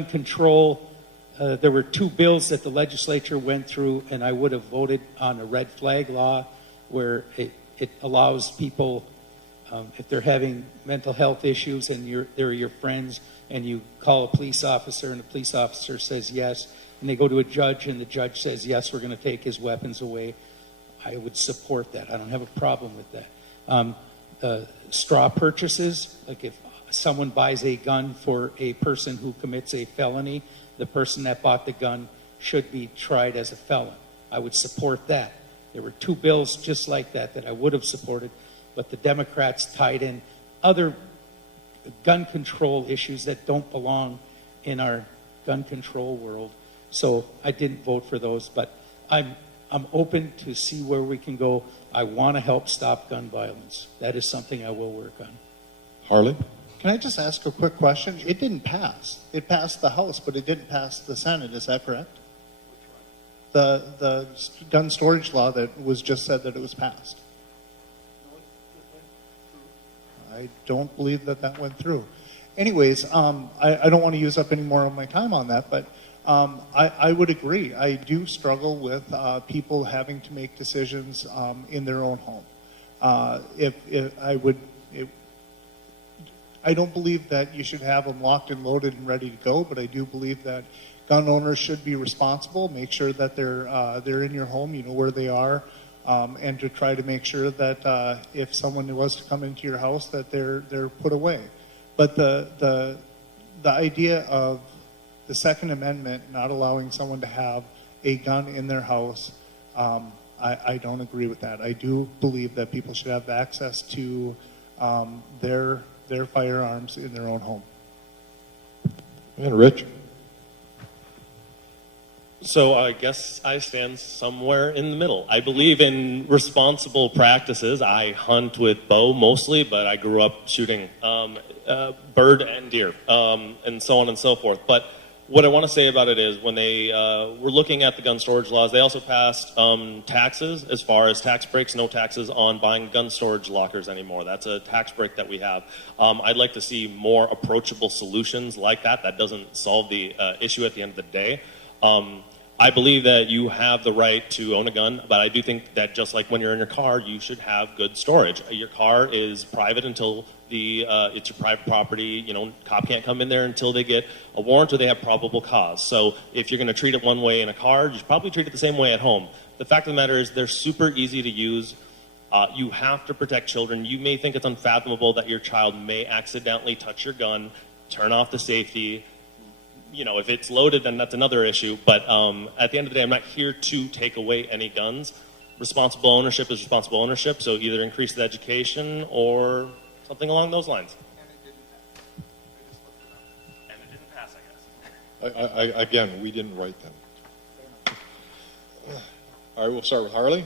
control, there were two bills that the legislature went through, and I would have voted on a red flag law where it allows people, if they're having mental health issues and they're your friends, and you call a police officer and the police officer says yes, and they go to a judge and the judge says yes, we're going to take his weapons away, I would support that. I don't have a problem with that. Straw purchases, like if someone buys a gun for a person who commits a felony, the person that bought the gun should be tried as a felon. I would support that. There were two bills just like that I would have supported, but the Democrats tied in other gun control issues that don't belong in our gun control world. So I didn't vote for those, but I'm open to see where we can go. I want to help stop gun violence. That is something I will work on. Harley? Can I just ask a quick question? It didn't pass. It passed the House, but it didn't pass the Senate. Is that correct? The gun storage law that was just said that it was passed. I don't believe that went through. Anyways, I don't want to use up any more of my time on that, but I would agree. I do struggle with people having to make decisions in their own home. I don't believe that you should have them locked and loaded and ready to go, but I do believe that gun owners should be responsible, make sure that they're in your home, you know where they are, and to try to make sure that if someone was to come into your house, that they're put away. But the idea of the Second Amendment not allowing someone to have a gun in their house, I don't agree with that. I do believe that people should have access to their firearms in their own home. And Rich? So I guess I stand somewhere in the middle. I believe in responsible practices. I hunt with bow mostly, but I grew up shooting bird and deer, and so on and so forth. But what I want to say about it is when they were looking at the gun storage laws, they also passed taxes as far as tax breaks, no taxes on buying gun storage lockers anymore. That's a tax break that we have. I'd like to see more approachable solutions like that. That doesn't solve the issue at the end of the day. I believe that you have the right to own a gun, but I do think that just like when you're in your car, you should have good storage. Your car is private until it's your private property. You know, cop can't come in there until they get a warrant or they have probable cause. So if you're going to treat it one way in a car, you should probably treat it the same way at home. The fact of the matter is they're super easy to use. You have to protect children. You may think it's unfathomable that your child may accidentally touch your gun, turn off the safety. You know, if it's loaded, then that's another issue. But at the end of the day, I'm not here to take away any guns. Responsible ownership is responsible ownership. So either increase the education or something along those lines. And it didn't pass, I guess. Again, we didn't write them. All right, we'll start with Harley.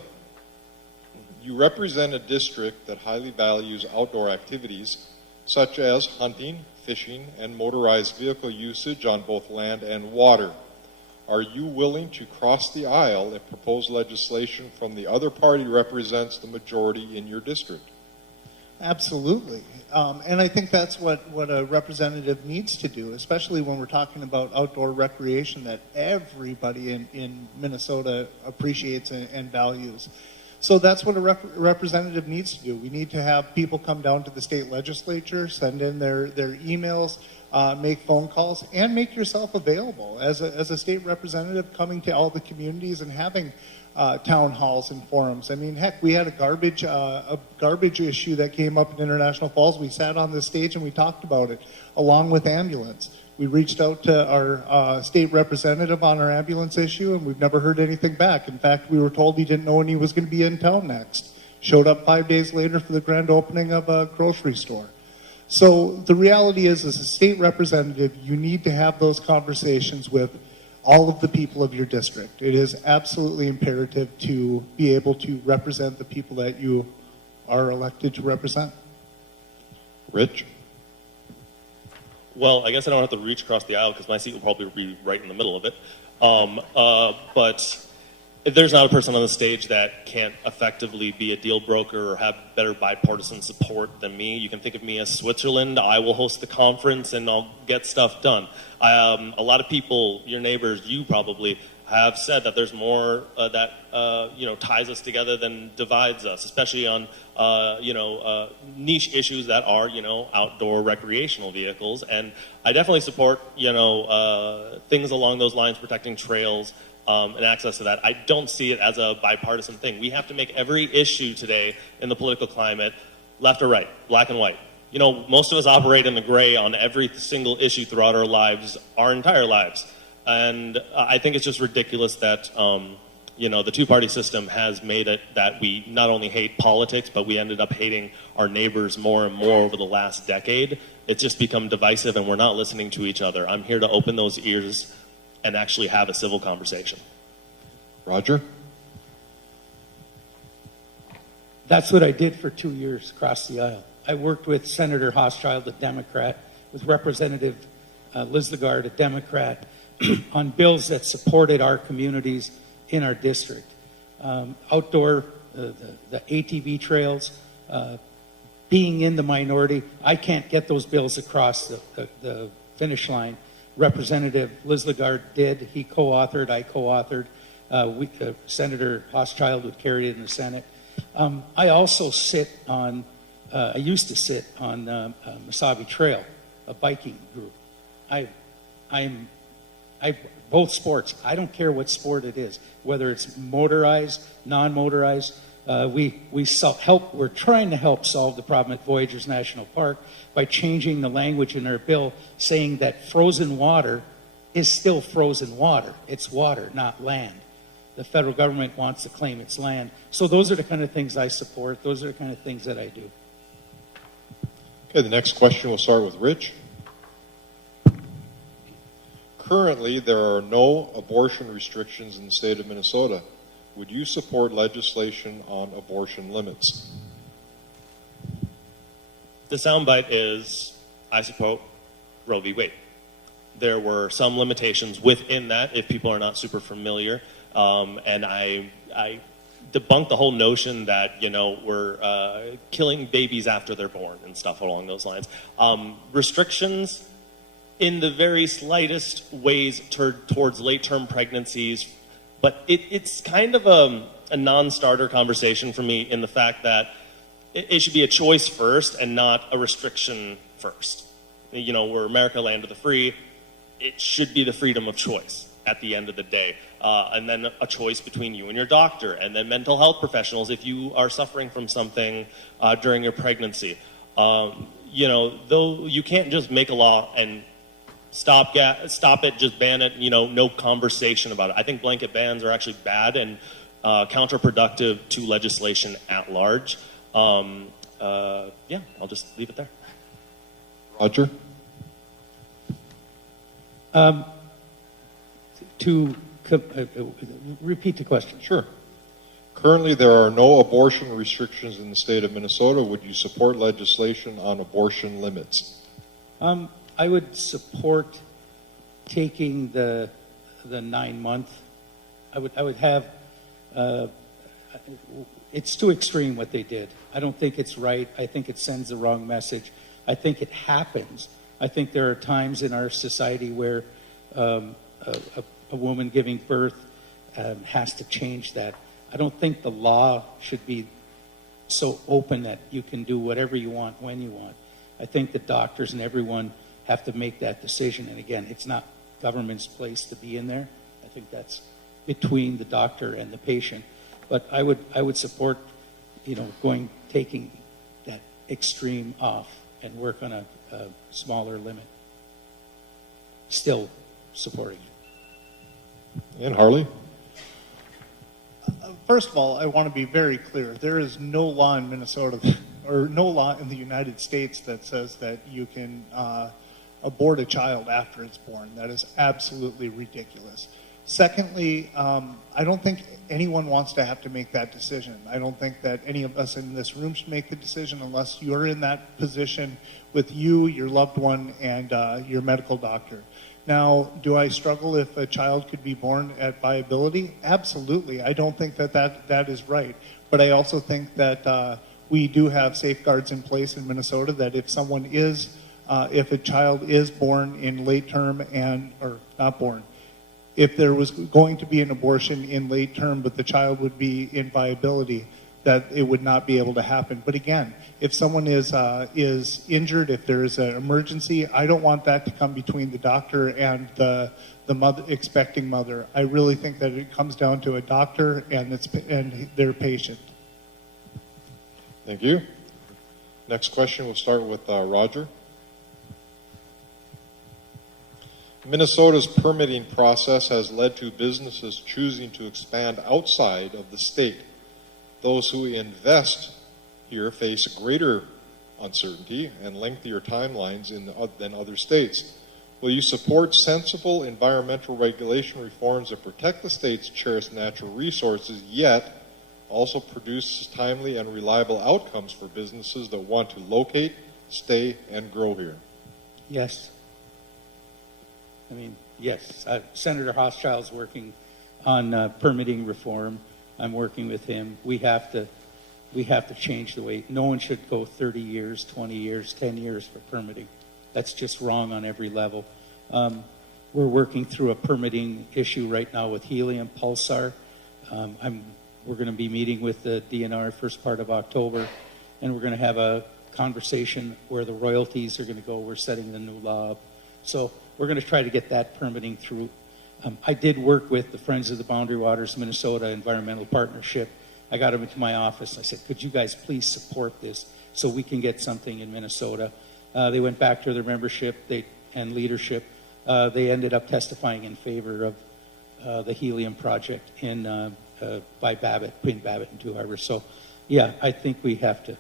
You represent a district that highly values outdoor activities such as hunting, fishing, and motorized vehicle usage on both land and water. Are you willing to cross the aisle if proposed legislation from the other party represents the majority in your district? Absolutely. And I think that's what a representative needs to do, especially when we're talking about outdoor recreation that everybody in Minnesota appreciates and values. So that's what a representative needs to do. We need to have people come down to the state legislature, send in their emails, make phone calls, and make yourself available as a state representative, coming to all the communities and having town halls and forums. I mean, heck, we had a garbage issue that came up in International Falls. We sat on the stage and we talked about it, along with ambulance. We reached out to our state representative on our ambulance issue, and we've never heard anything back. In fact, we were told he didn't know when he was going to be in town next. Showed up 5 days later for the grand opening of a grocery store. So the reality is, as a state representative, you need to have those conversations with all of the people of your district. It is absolutely imperative to be able to represent the people that you are elected to represent. Rich? Well, I guess I don't have to reach across the aisle because my seat will probably be right in the middle of it. But if there's not a person on the stage that can't effectively be a deal broker or have better bipartisan support than me, you can think of me as Switzerland. I will host the conference and I'll get stuff done. A lot of people, your neighbors, you probably, have said that there's more that ties us together than divides us, especially on niche issues that are outdoor recreational vehicles. And I definitely support things along those lines, protecting trails and access to that. I don't see it as a bipartisan thing. We have to make every issue today in the political climate left or right, black and white. Most of us operate in the gray on every single issue throughout our lives, our entire lives. And I think it's just ridiculous that, the two-party system has made it that we not only hate politics, but we ended up hating our neighbors more and more over the last decade. It's just become divisive, and we're not listening to each other. I'm here to open those ears and actually have a civil conversation. Roger? That's what I did for 2 years across the aisle. I worked with Senator Hochschild, a Democrat, with Representative Liz Lagarde, a Democrat, on bills that supported our communities in our district. Outdoor, the ATV trails, being in the minority, I can't get those bills across the finish line. Representative Liz Lagarde did. He co-authored, I co-authored. Senator Hochschild would carry it in the Senate. I also I used to sit on Mesabi Trail, a biking group. Both sports. I don't care what sport it is, whether it's motorized, non-motorized. We're trying to help solve the problem at Voyageurs National Park by changing the language in our bill, saying that frozen water is still frozen water. It's water, not land. The federal government wants to claim it's land. So those are the kind of things I support. Those are the kind of things that I do. Okay, the next question will start with Rich. Currently, there are no abortion restrictions in the state of Minnesota. Would you support legislation on abortion limits? The soundbite is, I support Roe v. Wade. There were some limitations within that, if people are not super familiar. And I debunk the whole notion that, we're killing babies after they're born and stuff along those lines. Restrictions in the very slightest ways towards late-term pregnancies, But it's kind of a non-starter conversation for me in the fact that it should be a choice first and not a restriction first. You know, we're America, land of the free. It should be the freedom of choice at the end of the day. And then a choice between you and your doctor, and then mental health professionals if you are suffering from something during your pregnancy. You know, though you can't just make a law and stop it, just ban it, you know, no conversation about it. I think blanket bans are actually bad and counterproductive to legislation at large. Yeah, I'll just leave it there. Roger? Repeat the question. Sure. Currently, there are no abortion restrictions in the state of Minnesota. Would you support legislation on abortion limits? I would support taking the 9-month. I would have. It's too extreme what they did. I don't think it's right. I think it sends the wrong message. I think it happens. I think there are times in our society where a woman giving birth has to change that. I don't think the law should be so open that you can do whatever you want when you want. I think the doctors and everyone have to make that decision. And again, it's not government's place to be in there. I think that's between the doctor and the patient. But I would support, you know, taking that extreme off and work on a smaller limit. Still supporting it. And Harley? First of all, I want to be very clear. There is no law in Minnesota, or no law in the United States that says that you can abort a child after it's born. That is absolutely ridiculous. Secondly, I don't think anyone wants to have to make that decision. I don't think that any of us in this room should make the decision unless you're in that position with you, your loved one, and your medical doctor. Now, do I struggle if a child could be born at viability? Absolutely. I don't think that is right. But I also think that we do have safeguards in place in Minnesota that if someone is, if a child is born in late term or not born, if there was going to be an abortion in late term but the child would be in viability, that it would not be able to happen. But again, if someone is injured, if there is an emergency, I don't want that to come between the doctor and the mother, expecting mother. I really think that it comes down to a doctor and their patient. Thank you. Next question, we'll start with Roger. Minnesota's permitting process has led to businesses choosing to expand outside of the state. Those who invest here face greater uncertainty and lengthier timelines than other states. Will you support sensible environmental regulation reforms that protect the state's cherished natural resources, yet also produce timely and reliable outcomes for businesses that want to locate, stay, and grow here? Yes. I mean, yes. Senator Hochschild's working on permitting reform. I'm working with him. We have to change the way. No one should go 30 years, 20 years, 10 years for permitting. That's just wrong on every level. We're working through a permitting issue right now with helium pulsar. We're going to be meeting with the DNR first part of October, and we're going to have a conversation where the royalties are going to go. We're setting the new law up. So we're going to try to get that permitting through. I did work with the Friends of the Boundary Waters Minnesota Environmental Partnership. I got them into my office. I said, could you guys please support this so we can get something in Minnesota? They went back to their membership and leadership. They ended up testifying in favor of the helium project by Babbitt, between Babbitt and Two Harbors. So, yeah, I think we have to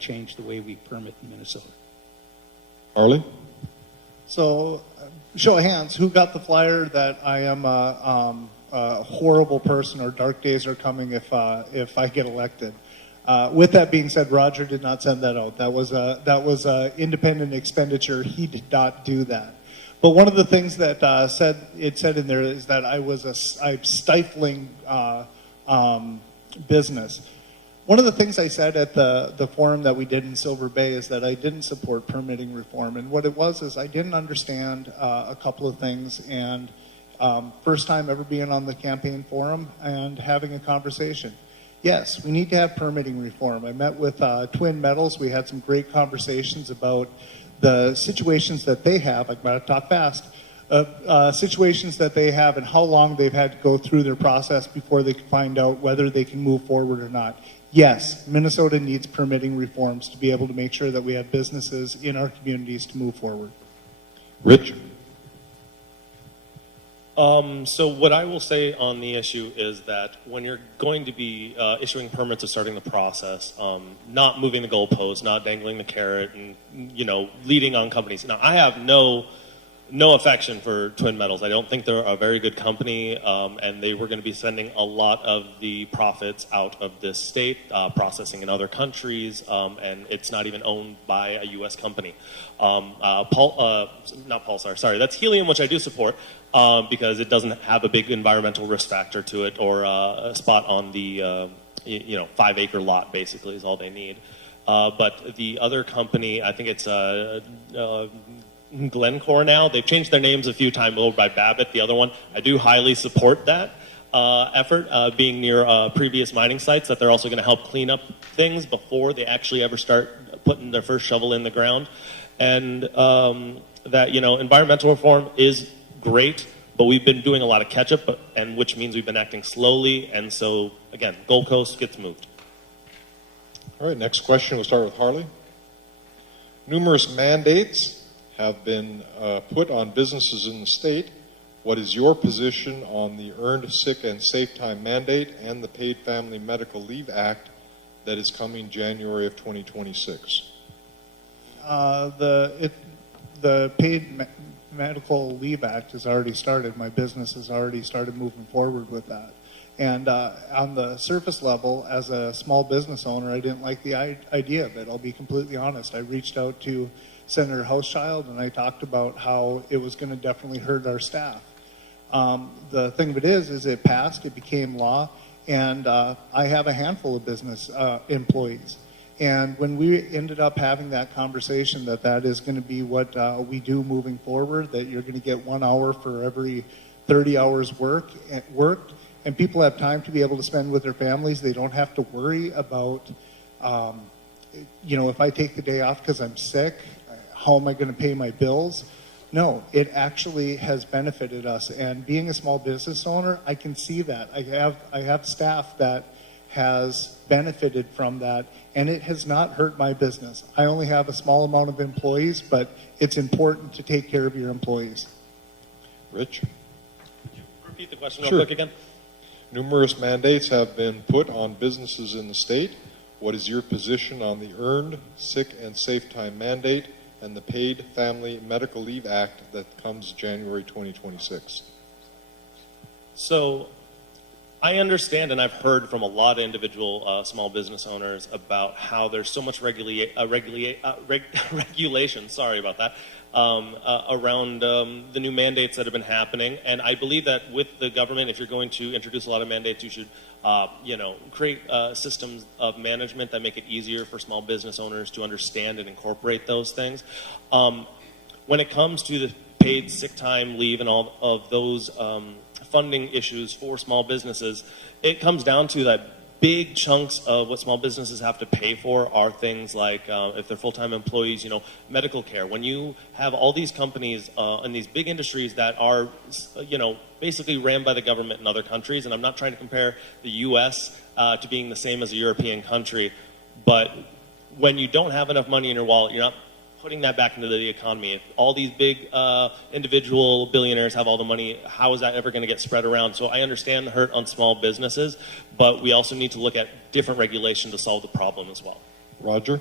change the way we permit in Minnesota. Harley? So, show of hands, who got the flyer that I am a horrible person or dark days are coming if I get elected? With that being said, Roger did not send that out. That was a independent expenditure. He did not do that. But one of the things that it said in there is that I'm stifling business. One of the things I said at the forum that we did in Silver Bay is that I didn't support permitting reform. And what it was is I didn't understand a couple of things. And First time ever being on the campaign forum and having a conversation. Yes, we need to have permitting reform. I met with Twin Metals. We had some great conversations about the situations that they have. I'm going to talk fast. Situations that they have and how long they've had to go through their process before they can find out whether they can move forward or not. Yes, Minnesota needs permitting reforms to be able to make sure that we have businesses in our communities to move forward. Rich? So what I will say on the issue is that when you're going to be issuing permits or starting the process, not moving the goalpost, not dangling the carrot, and leading on companies. Now, I have no affection for Twin Metals. I don't think they're a very good company, and they were going to be sending a lot of the profits out of this state, processing in other countries, and it's not even owned by a U.S. company. Not Pulsar, sorry, that's helium, which I do support, because it doesn't have a big environmental risk factor to it, or a spot on the 5-acre lot, basically, is all they need. But the other company, I think it's Glencore now. They've changed their names a few times over by Babbitt, the other one. I do highly support that effort, being near previous mining sites, that they're also going to help clean up things before they actually ever start putting their first shovel in the ground. And that, environmental reform is great, but we've been doing a lot of catch-up, and which means we've been acting slowly. And so, again, Gold Coast gets moved. All right, next question. We'll start with Harley. Numerous mandates have been put on businesses in the state. What is your position on the Earned Sick and Safe Time mandate and the Paid Family Medical Leave Act that is coming January of 2026? The Paid Medical Leave Act has already started. My business has already started moving forward with that. And on the surface level, as a small business owner, I didn't like the idea of it. I'll be completely honest. I reached out to Senator Hauschild, and I talked about how it was going to definitely hurt our staff. The thing of it is it passed, it became law, and I have a handful of business employees. And when we ended up having that conversation that is going to be what we do moving forward, that you're going to get 1 hour for every 30 hours worked, and people have time to be able to spend with their families. They don't have to worry about, if I take the day off because I'm sick, how am I going to pay my bills? No, it actually has benefited us. And being a small business owner, I can see that. I have staff that has benefited from that, and it has not hurt my business. I only have a small amount of employees, but it's important to take care of your employees. Rich? Could you repeat the question real Sure. quick again? Numerous mandates have been put on businesses in the state. What is your position on the Earned Sick and Safe Time mandate and the Paid Family Medical Leave Act that comes January 2026? So I understand, and I've heard from a lot of individual small business owners about how there's so much regulation, sorry about that, around the new mandates that have been happening. And I believe that with the government, if you're going to introduce a lot of mandates, you should create systems of management that make it easier for small business owners to understand and incorporate those things. When it comes to the paid sick time leave and all of those funding issues for small businesses, it comes down to that big chunks of what small businesses have to pay for are things like, if they're full-time employees, medical care. When you have all these companies and these big industries that are, basically ran by the government in other countries, and I'm not trying to compare the U.S. To being the same as a European country, but when you don't have enough money in your wallet, you're not putting that back into the economy. If all these big individual billionaires have all the money, how is that ever going to get spread around? So I understand the hurt on small businesses, but we also need to look at different regulation to solve the problem as well. Roger?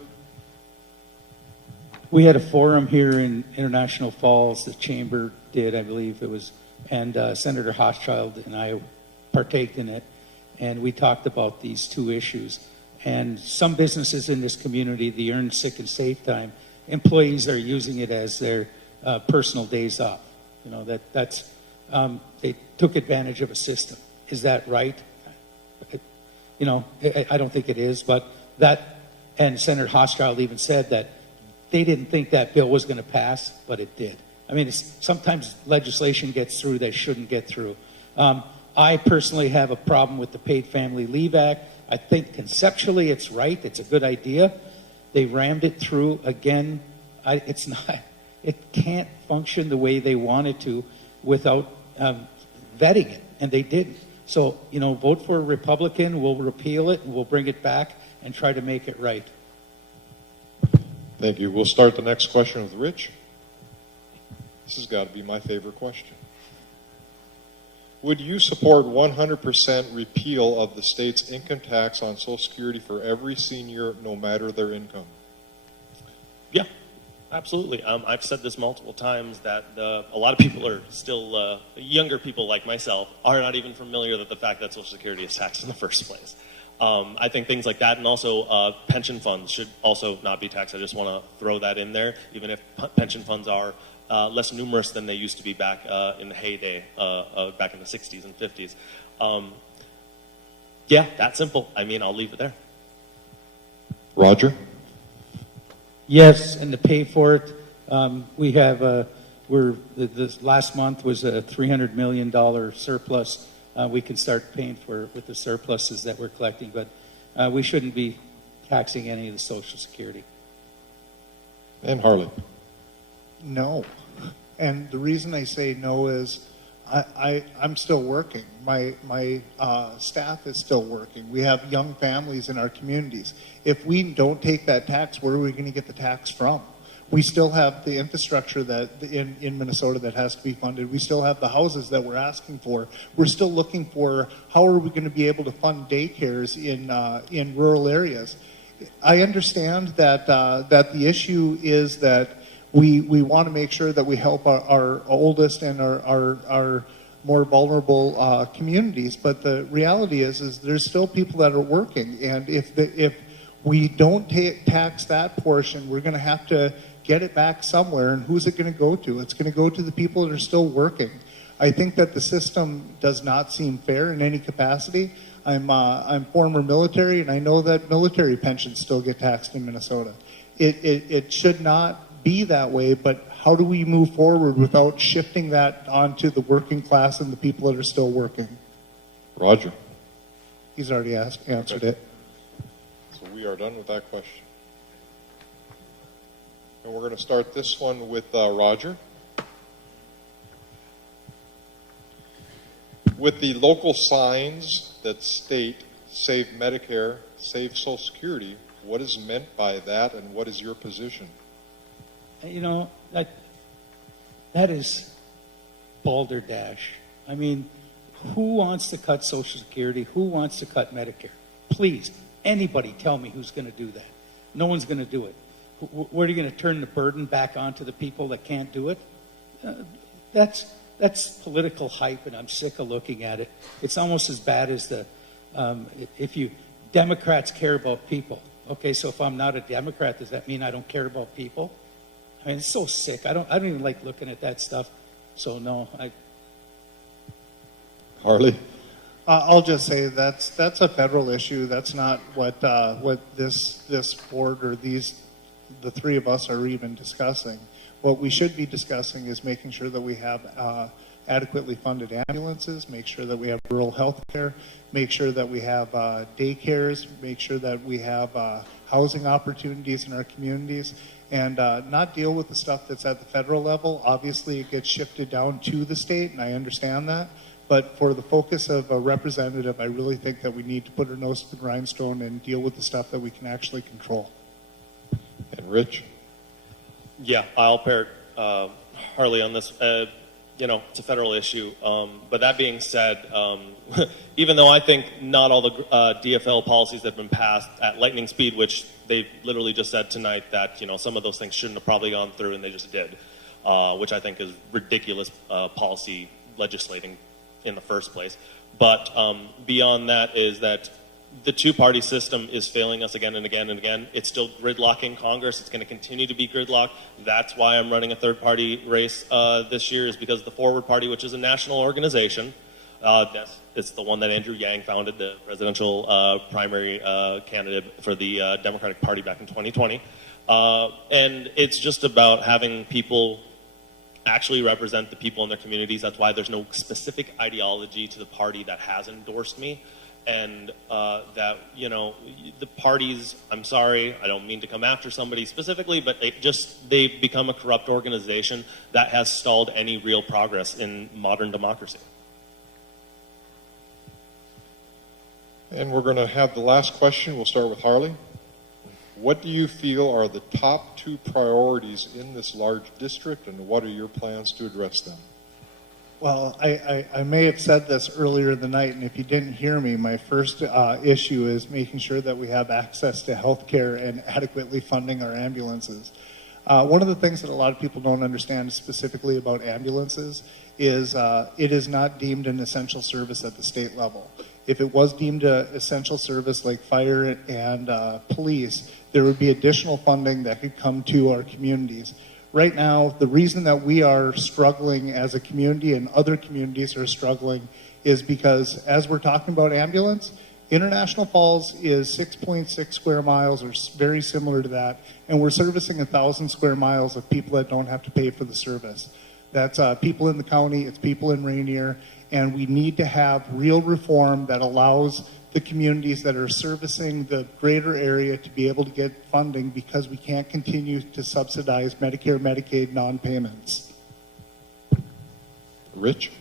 We had a forum here in International Falls. The chamber did, I believe it was, and Senator Hochschild and I partaked in it, and we talked about these two issues. And some businesses in this community, the Earned Sick and Safe Time, employees are using it as their personal days off. They took advantage of a system. Is that right? I don't think it is, but that, and Senator Hochschild even said that they didn't think that bill was going to pass, but it did. I mean, sometimes legislation gets through that shouldn't get through. I personally have a problem with the Paid Family Leave Act. I think conceptually it's right. It's a good idea. They rammed it through again. It's not. It can't function the way they wanted to without vetting it, and they didn't. So, vote for a Republican. We'll repeal it, and we'll bring it back and try to make it right. Thank you. We'll start the next question with Rich. This has got to be my favorite question. Would you support 100% repeal of the state's income tax on Social Security for every senior, no matter their income? Yeah, absolutely. I've said this multiple times that a lot of people are still, younger people like myself, are not even familiar with the fact that Social Security is taxed in the first place. I think things like that, and also pension funds should also not be taxed. I just want to throw that in there, even if pension funds are less numerous than they used to be back in the heyday, back in the 60s and 50s. Yeah, that simple. I mean, I'll leave it there. Roger? Yes, and to pay for it, we have, this last month was a $300 million surplus. We can start paying for it with the surpluses that we're collecting, but we shouldn't be taxing any of the Social Security. And Harley? No. And the reason I say no is I'm still working. My staff is still working. We have young families in our communities. If we don't take that tax, where are we going to get the tax from? We still have the infrastructure that in Minnesota that has to be funded. We still have the houses that we're asking for. We're still looking for how are we going to be able to fund daycares in rural areas. I understand that that the issue is that we want to make sure that we help our oldest and our more vulnerable communities. But the reality is there's still people that are working, and if we don't tax that portion, we're going to have to get it back somewhere. And who's it going to go to? It's going to go to the people that are still working. I think that the system does not seem fair in any capacity. I'm former military, and I know that military pensions still get taxed in Minnesota. It should not be that way, but how do we move forward without shifting that onto the working class and the people that are still working? Roger? He's already answered it. So we are done with that question. And we're going to start this one with Roger. With the local signs that state Save Medicare, Save Social Security, what is meant by that, and what is your position? That is balderdash. I mean, who wants to cut Social Security? Who wants to cut Medicare? Please, anybody tell me who's going to do that. No one's going to do it. Where are you going to turn the burden back onto the people that can't do it? That's political hype, and I'm sick of looking at it. It's almost as bad as Democrats care about people. Okay, so if I'm not a Democrat, does that mean I don't care about people? I mean, it's so sick. I don't even like looking at that stuff. So no, Harley? I'll just say that's a federal issue. That's not what this board or the three of us are even discussing. What we should be discussing is making sure that we have adequately funded ambulances, make sure that we have rural health care, make sure that we have daycares, make sure that we have housing opportunities in our communities, and not deal with the stuff that's at the federal level. Obviously, it gets shifted down to the state, and I understand that. But for the focus of a representative, I really think that we need to put our nose to the grindstone and deal with the stuff that we can actually control. And Rich? Yeah, I'll pair Harley on this. It's a federal issue. But that being said, even though I think not all the DFL policies have been passed at lightning speed, which they literally just said tonight that some of those things shouldn't have probably gone through, and they just did, which I think is ridiculous policy legislating in the first place. But beyond that is that the two-party system is failing us again and again and again. It's still gridlocking Congress. It's going to continue to be gridlocked. That's why I'm running a third-party race this year, is because the Forward Party, which is a national organization, it's the one that Andrew Yang founded, the presidential primary candidate for the Democratic Party back in 2020. And it's just about having people actually represent the people in their communities. That's why there's no specific ideology to the party that has endorsed me. And that, you know, the parties, I'm sorry, I don't mean to come after somebody specifically, but they've become a corrupt organization that has stalled any real progress in modern democracy. And we're going to have the last question. We'll start with Harley. What do you feel are the top 2 priorities in this large district, and what are your plans to address them? Well, I may have said this earlier in the night, and if you didn't hear me, my first issue is making sure that we have access to health care and adequately funding our ambulances. One of the things that a lot of people don't understand specifically about ambulances is it is not deemed an essential service at the state level. If it was deemed an essential service like fire and police, there would be additional funding that could come to our communities. Right now, the reason that we are struggling as a community and other communities are struggling is because, as we're talking about ambulance, International Falls is 6.6 square miles or very similar to that, and we're servicing 1,000 square miles of people that don't have to pay for the service. That's people in the county, it's people in Rainier, and we need to have real reform that allows the communities that are servicing the greater area to be able to get funding, because we can't continue to subsidize Medicare, Medicaid non-payments. Rich?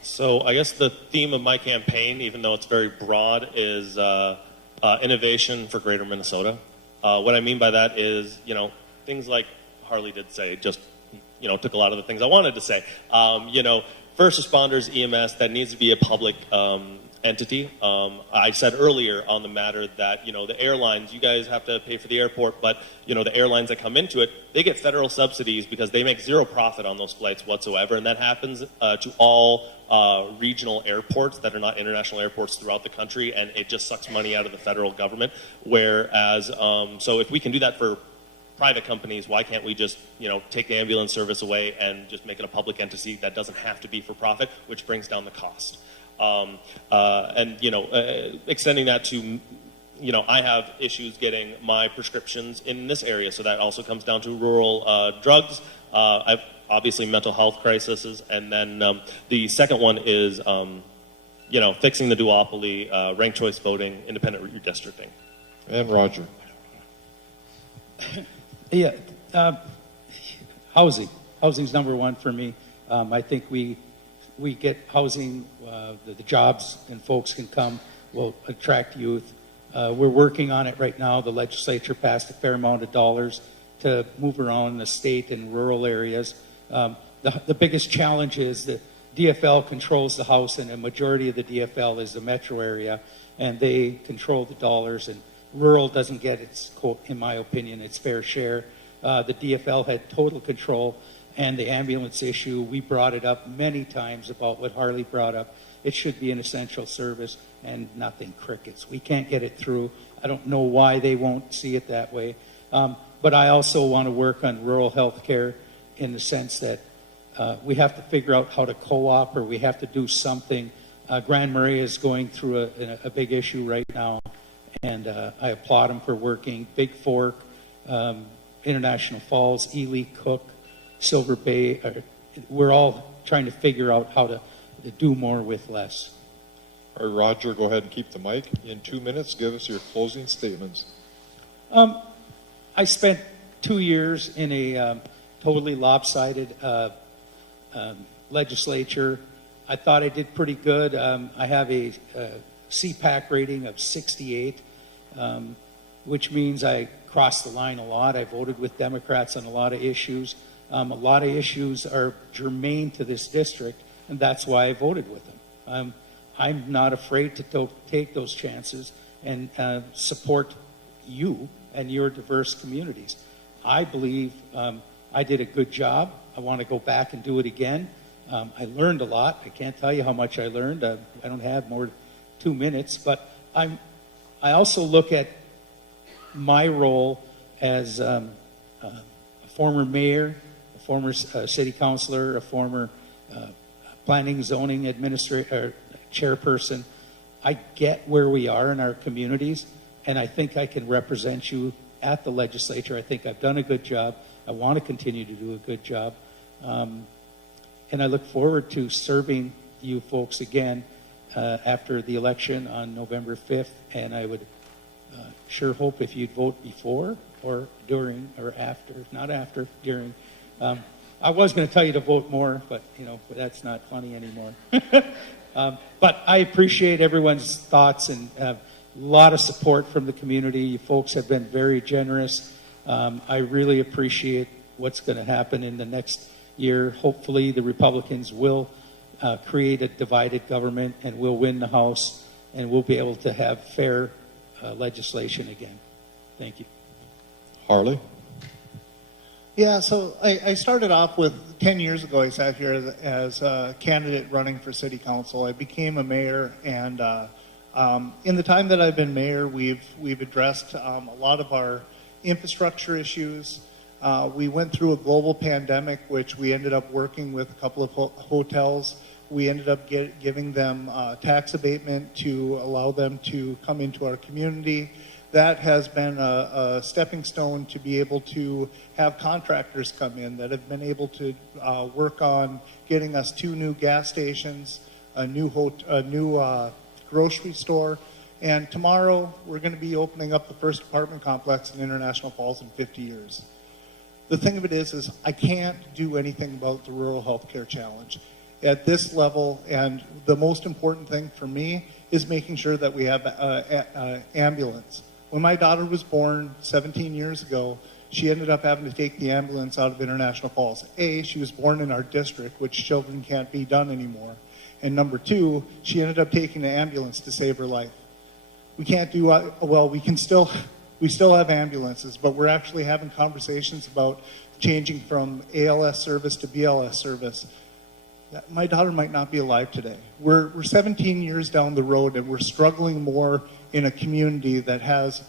So I guess the theme of my campaign, even though it's very broad, is innovation for greater Minnesota. What I mean by that is, you know, things like Harley did say, just, you know, took a lot of the things I wanted to say. You know, first responders, EMS, that needs to be a public entity. I said earlier on the matter that, you know, the airlines, you guys have to pay for the airport, but, you know, the airlines that come into it, they get federal subsidies because they make zero profit on those flights whatsoever, and that happens to all regional airports that are not international airports throughout the country, and it just sucks money out of the federal government. Whereas, so if we can do that for private companies, why can't we just, you know, take the ambulance service away and just make it a public entity that doesn't have to be for profit, which brings down the cost? And, you know, extending that to, you know, I have issues getting my prescriptions in this area, so that also comes down to rural drugs. I've obviously mental health crises, and then the second one is, you know, fixing the duopoly, ranked choice voting, independent redistricting. And Roger. Yeah, housing. Housing's number one for me. I think we get housing, the jobs, and folks can come, will attract youth. We're working on it right now. The legislature passed a fair amount of dollars to move around the state and rural areas. The biggest challenge is that DFL controls the House, and a majority of the DFL is the metro area, and they control the dollars, and rural doesn't get its, in my opinion, its fair share. The DFL had total control, and the ambulance issue, we brought it up many times about what Harley brought up. It should be an essential service, and nothing, crickets. We can't get it through. I don't know why they won't see it that way. But I also want to work on rural health care in the sense that we have to figure out how to co-op, or we have to do something. Grand Marais is going through a big issue right now, and I applaud them for working. Big Fork, International Falls, Ely, Cook, Silver Bay, we're all trying to figure out how to do more with less. All right, Roger, go ahead and keep the mic. In 2 minutes, give us your closing statements. I spent 2 years in a totally lopsided legislature. I thought I did pretty good. I have a CPAC rating of 68, which means I crossed the line a lot. I voted with Democrats on a lot of issues. A lot of issues are germane to this district, and that's why I voted with them. I'm not afraid to take those chances and support you and your diverse communities. I believe I did a good job. I want to go back and do it again. I learned a lot. I can't tell you how much I learned. I don't have more than 2 minutes, but I also look at my role as a former mayor, a former city councilor, a former planning zoning administrator, chairperson. I get where we are in our communities, and I think I can represent you at the legislature. I think I've done a good job. I want to continue to do a good job. And I look forward to serving you folks again after the election on November 5th. And I would sure hope if you'd vote before or during or after, not after, during. I was going to tell you to vote more, but that's not funny anymore. But I appreciate everyone's thoughts and a lot of support from the community. You folks have been very generous. I really appreciate what's going to happen in the next year. Hopefully the Republicans will create a divided government and we'll win the House and we'll be able to have fair legislation again. Thank you. Harley? Yeah, so I started off with 10 years ago. I sat here as a candidate running for city council. I became a mayor, and in the time that I've been mayor, we've addressed a lot of our infrastructure issues. We went through a global pandemic, which we ended up working with a couple of hotels. We ended up giving them tax abatement to allow them to come into our community. That has been a stepping stone to be able to have contractors come in that have been able to work on getting us 2 new gas stations, a new grocery store, and tomorrow we're going to be opening up the first apartment complex in International Falls in 50 years. The thing of it is I can't do anything about the rural health care challenge at this level, and the most important thing for me is making sure that we have ambulance. When my daughter was born 17 years ago, she ended up having to take the ambulance out of International Falls. She was born in our district, which children can't be done anymore. And number 2, she ended up taking the ambulance to save her life. We can't do, we still have ambulances, but we're actually having conversations about changing from ALS service to BLS service. My daughter might not be alive today. We're 17 years down the road, and we're struggling more in a community that has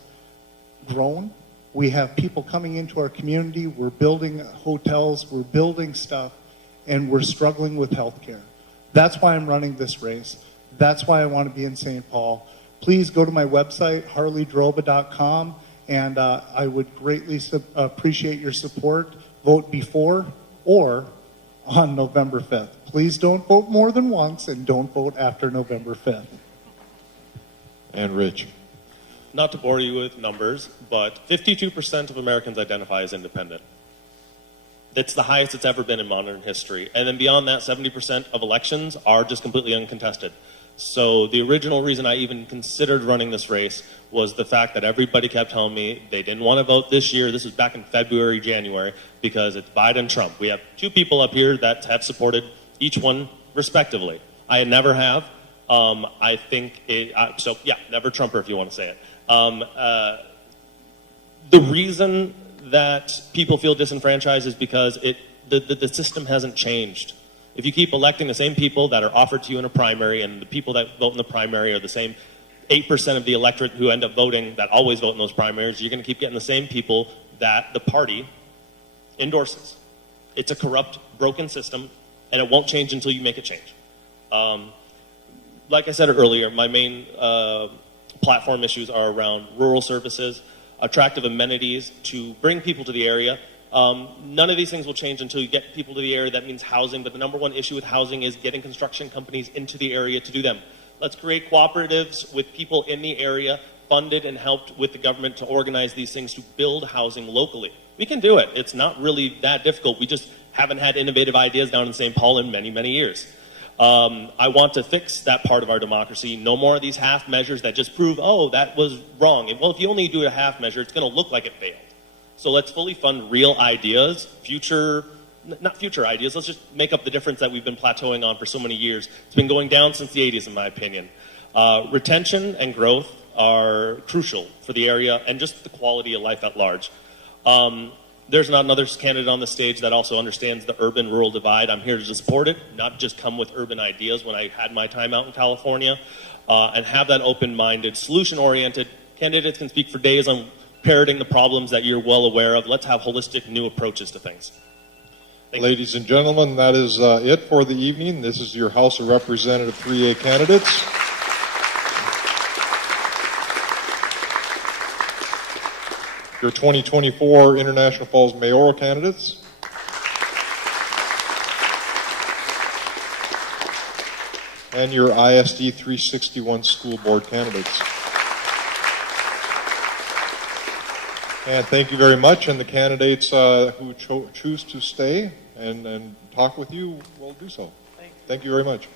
grown. We have people coming into our community. We're building hotels. We're building stuff, and we're struggling with healthcare. That's why I'm running this race. That's why I want to be in St. Paul. Please go to my website, harleydroba.com, and I would greatly appreciate your support. Vote before or on November 5th. Please don't vote more than once, and don't vote after November 5th. And Rich? Not to bore you with numbers, but 52% of Americans identify as independent. That's the highest it's ever been in modern history. And then beyond that, 70% of elections are just completely uncontested. So the original reason I even considered running this race was the fact that everybody kept telling me they didn't want to vote this year. This was back in February, January, because it's Biden and Trump. We have 2 people up here that have supported each one respectively. I never have. I think never Trumper if you want to say it. The reason that people feel disenfranchised is because the system hasn't changed. If you keep electing the same people that are offered to you in a primary, and the people that vote in the primary are the same 8% of the electorate who end up voting that always vote in those primaries, you're going to keep getting the same people that the party endorses. It's a corrupt, broken system, and it won't change until you make it change. Like I said earlier, my main platform issues are around rural services, attractive amenities to bring people to the area. None of these things will change until you get people to the area. That means housing, but the number one issue with housing is getting construction companies into the area to do them. Let's create cooperatives with people in the area, funded and helped with the government to organize these things to build housing locally. We can do it. It's not really that difficult. We just haven't had innovative ideas down in St. Paul in many, many years. I want to fix that part of our democracy. No more of these half measures that just prove, that was wrong. Well, if you only do a half measure, it's going to look like it failed. So let's fully fund real ideas, not future ideas. Let's just make up the difference that we've been plateauing on for so many years. It's been going down since the 80s, in my opinion. Retention and growth are crucial for the area and just the quality of life at large. There's not another candidate on the stage that also understands the urban-rural divide. I'm here to support it, not just come with urban ideas when I had my time out in California, and have that open-minded, solution-oriented. Candidates can speak for days on parroting the problems that you're well aware of. Let's have holistic, new approaches to things. Ladies and gentlemen, that is it for the evening. This is your House of Representative 3A candidates. Your 2024 International Falls mayoral candidates. and your ISD 361 school board candidates. And thank you very much. And the candidates who choose to stay and talk with you will do so. Thank you very much.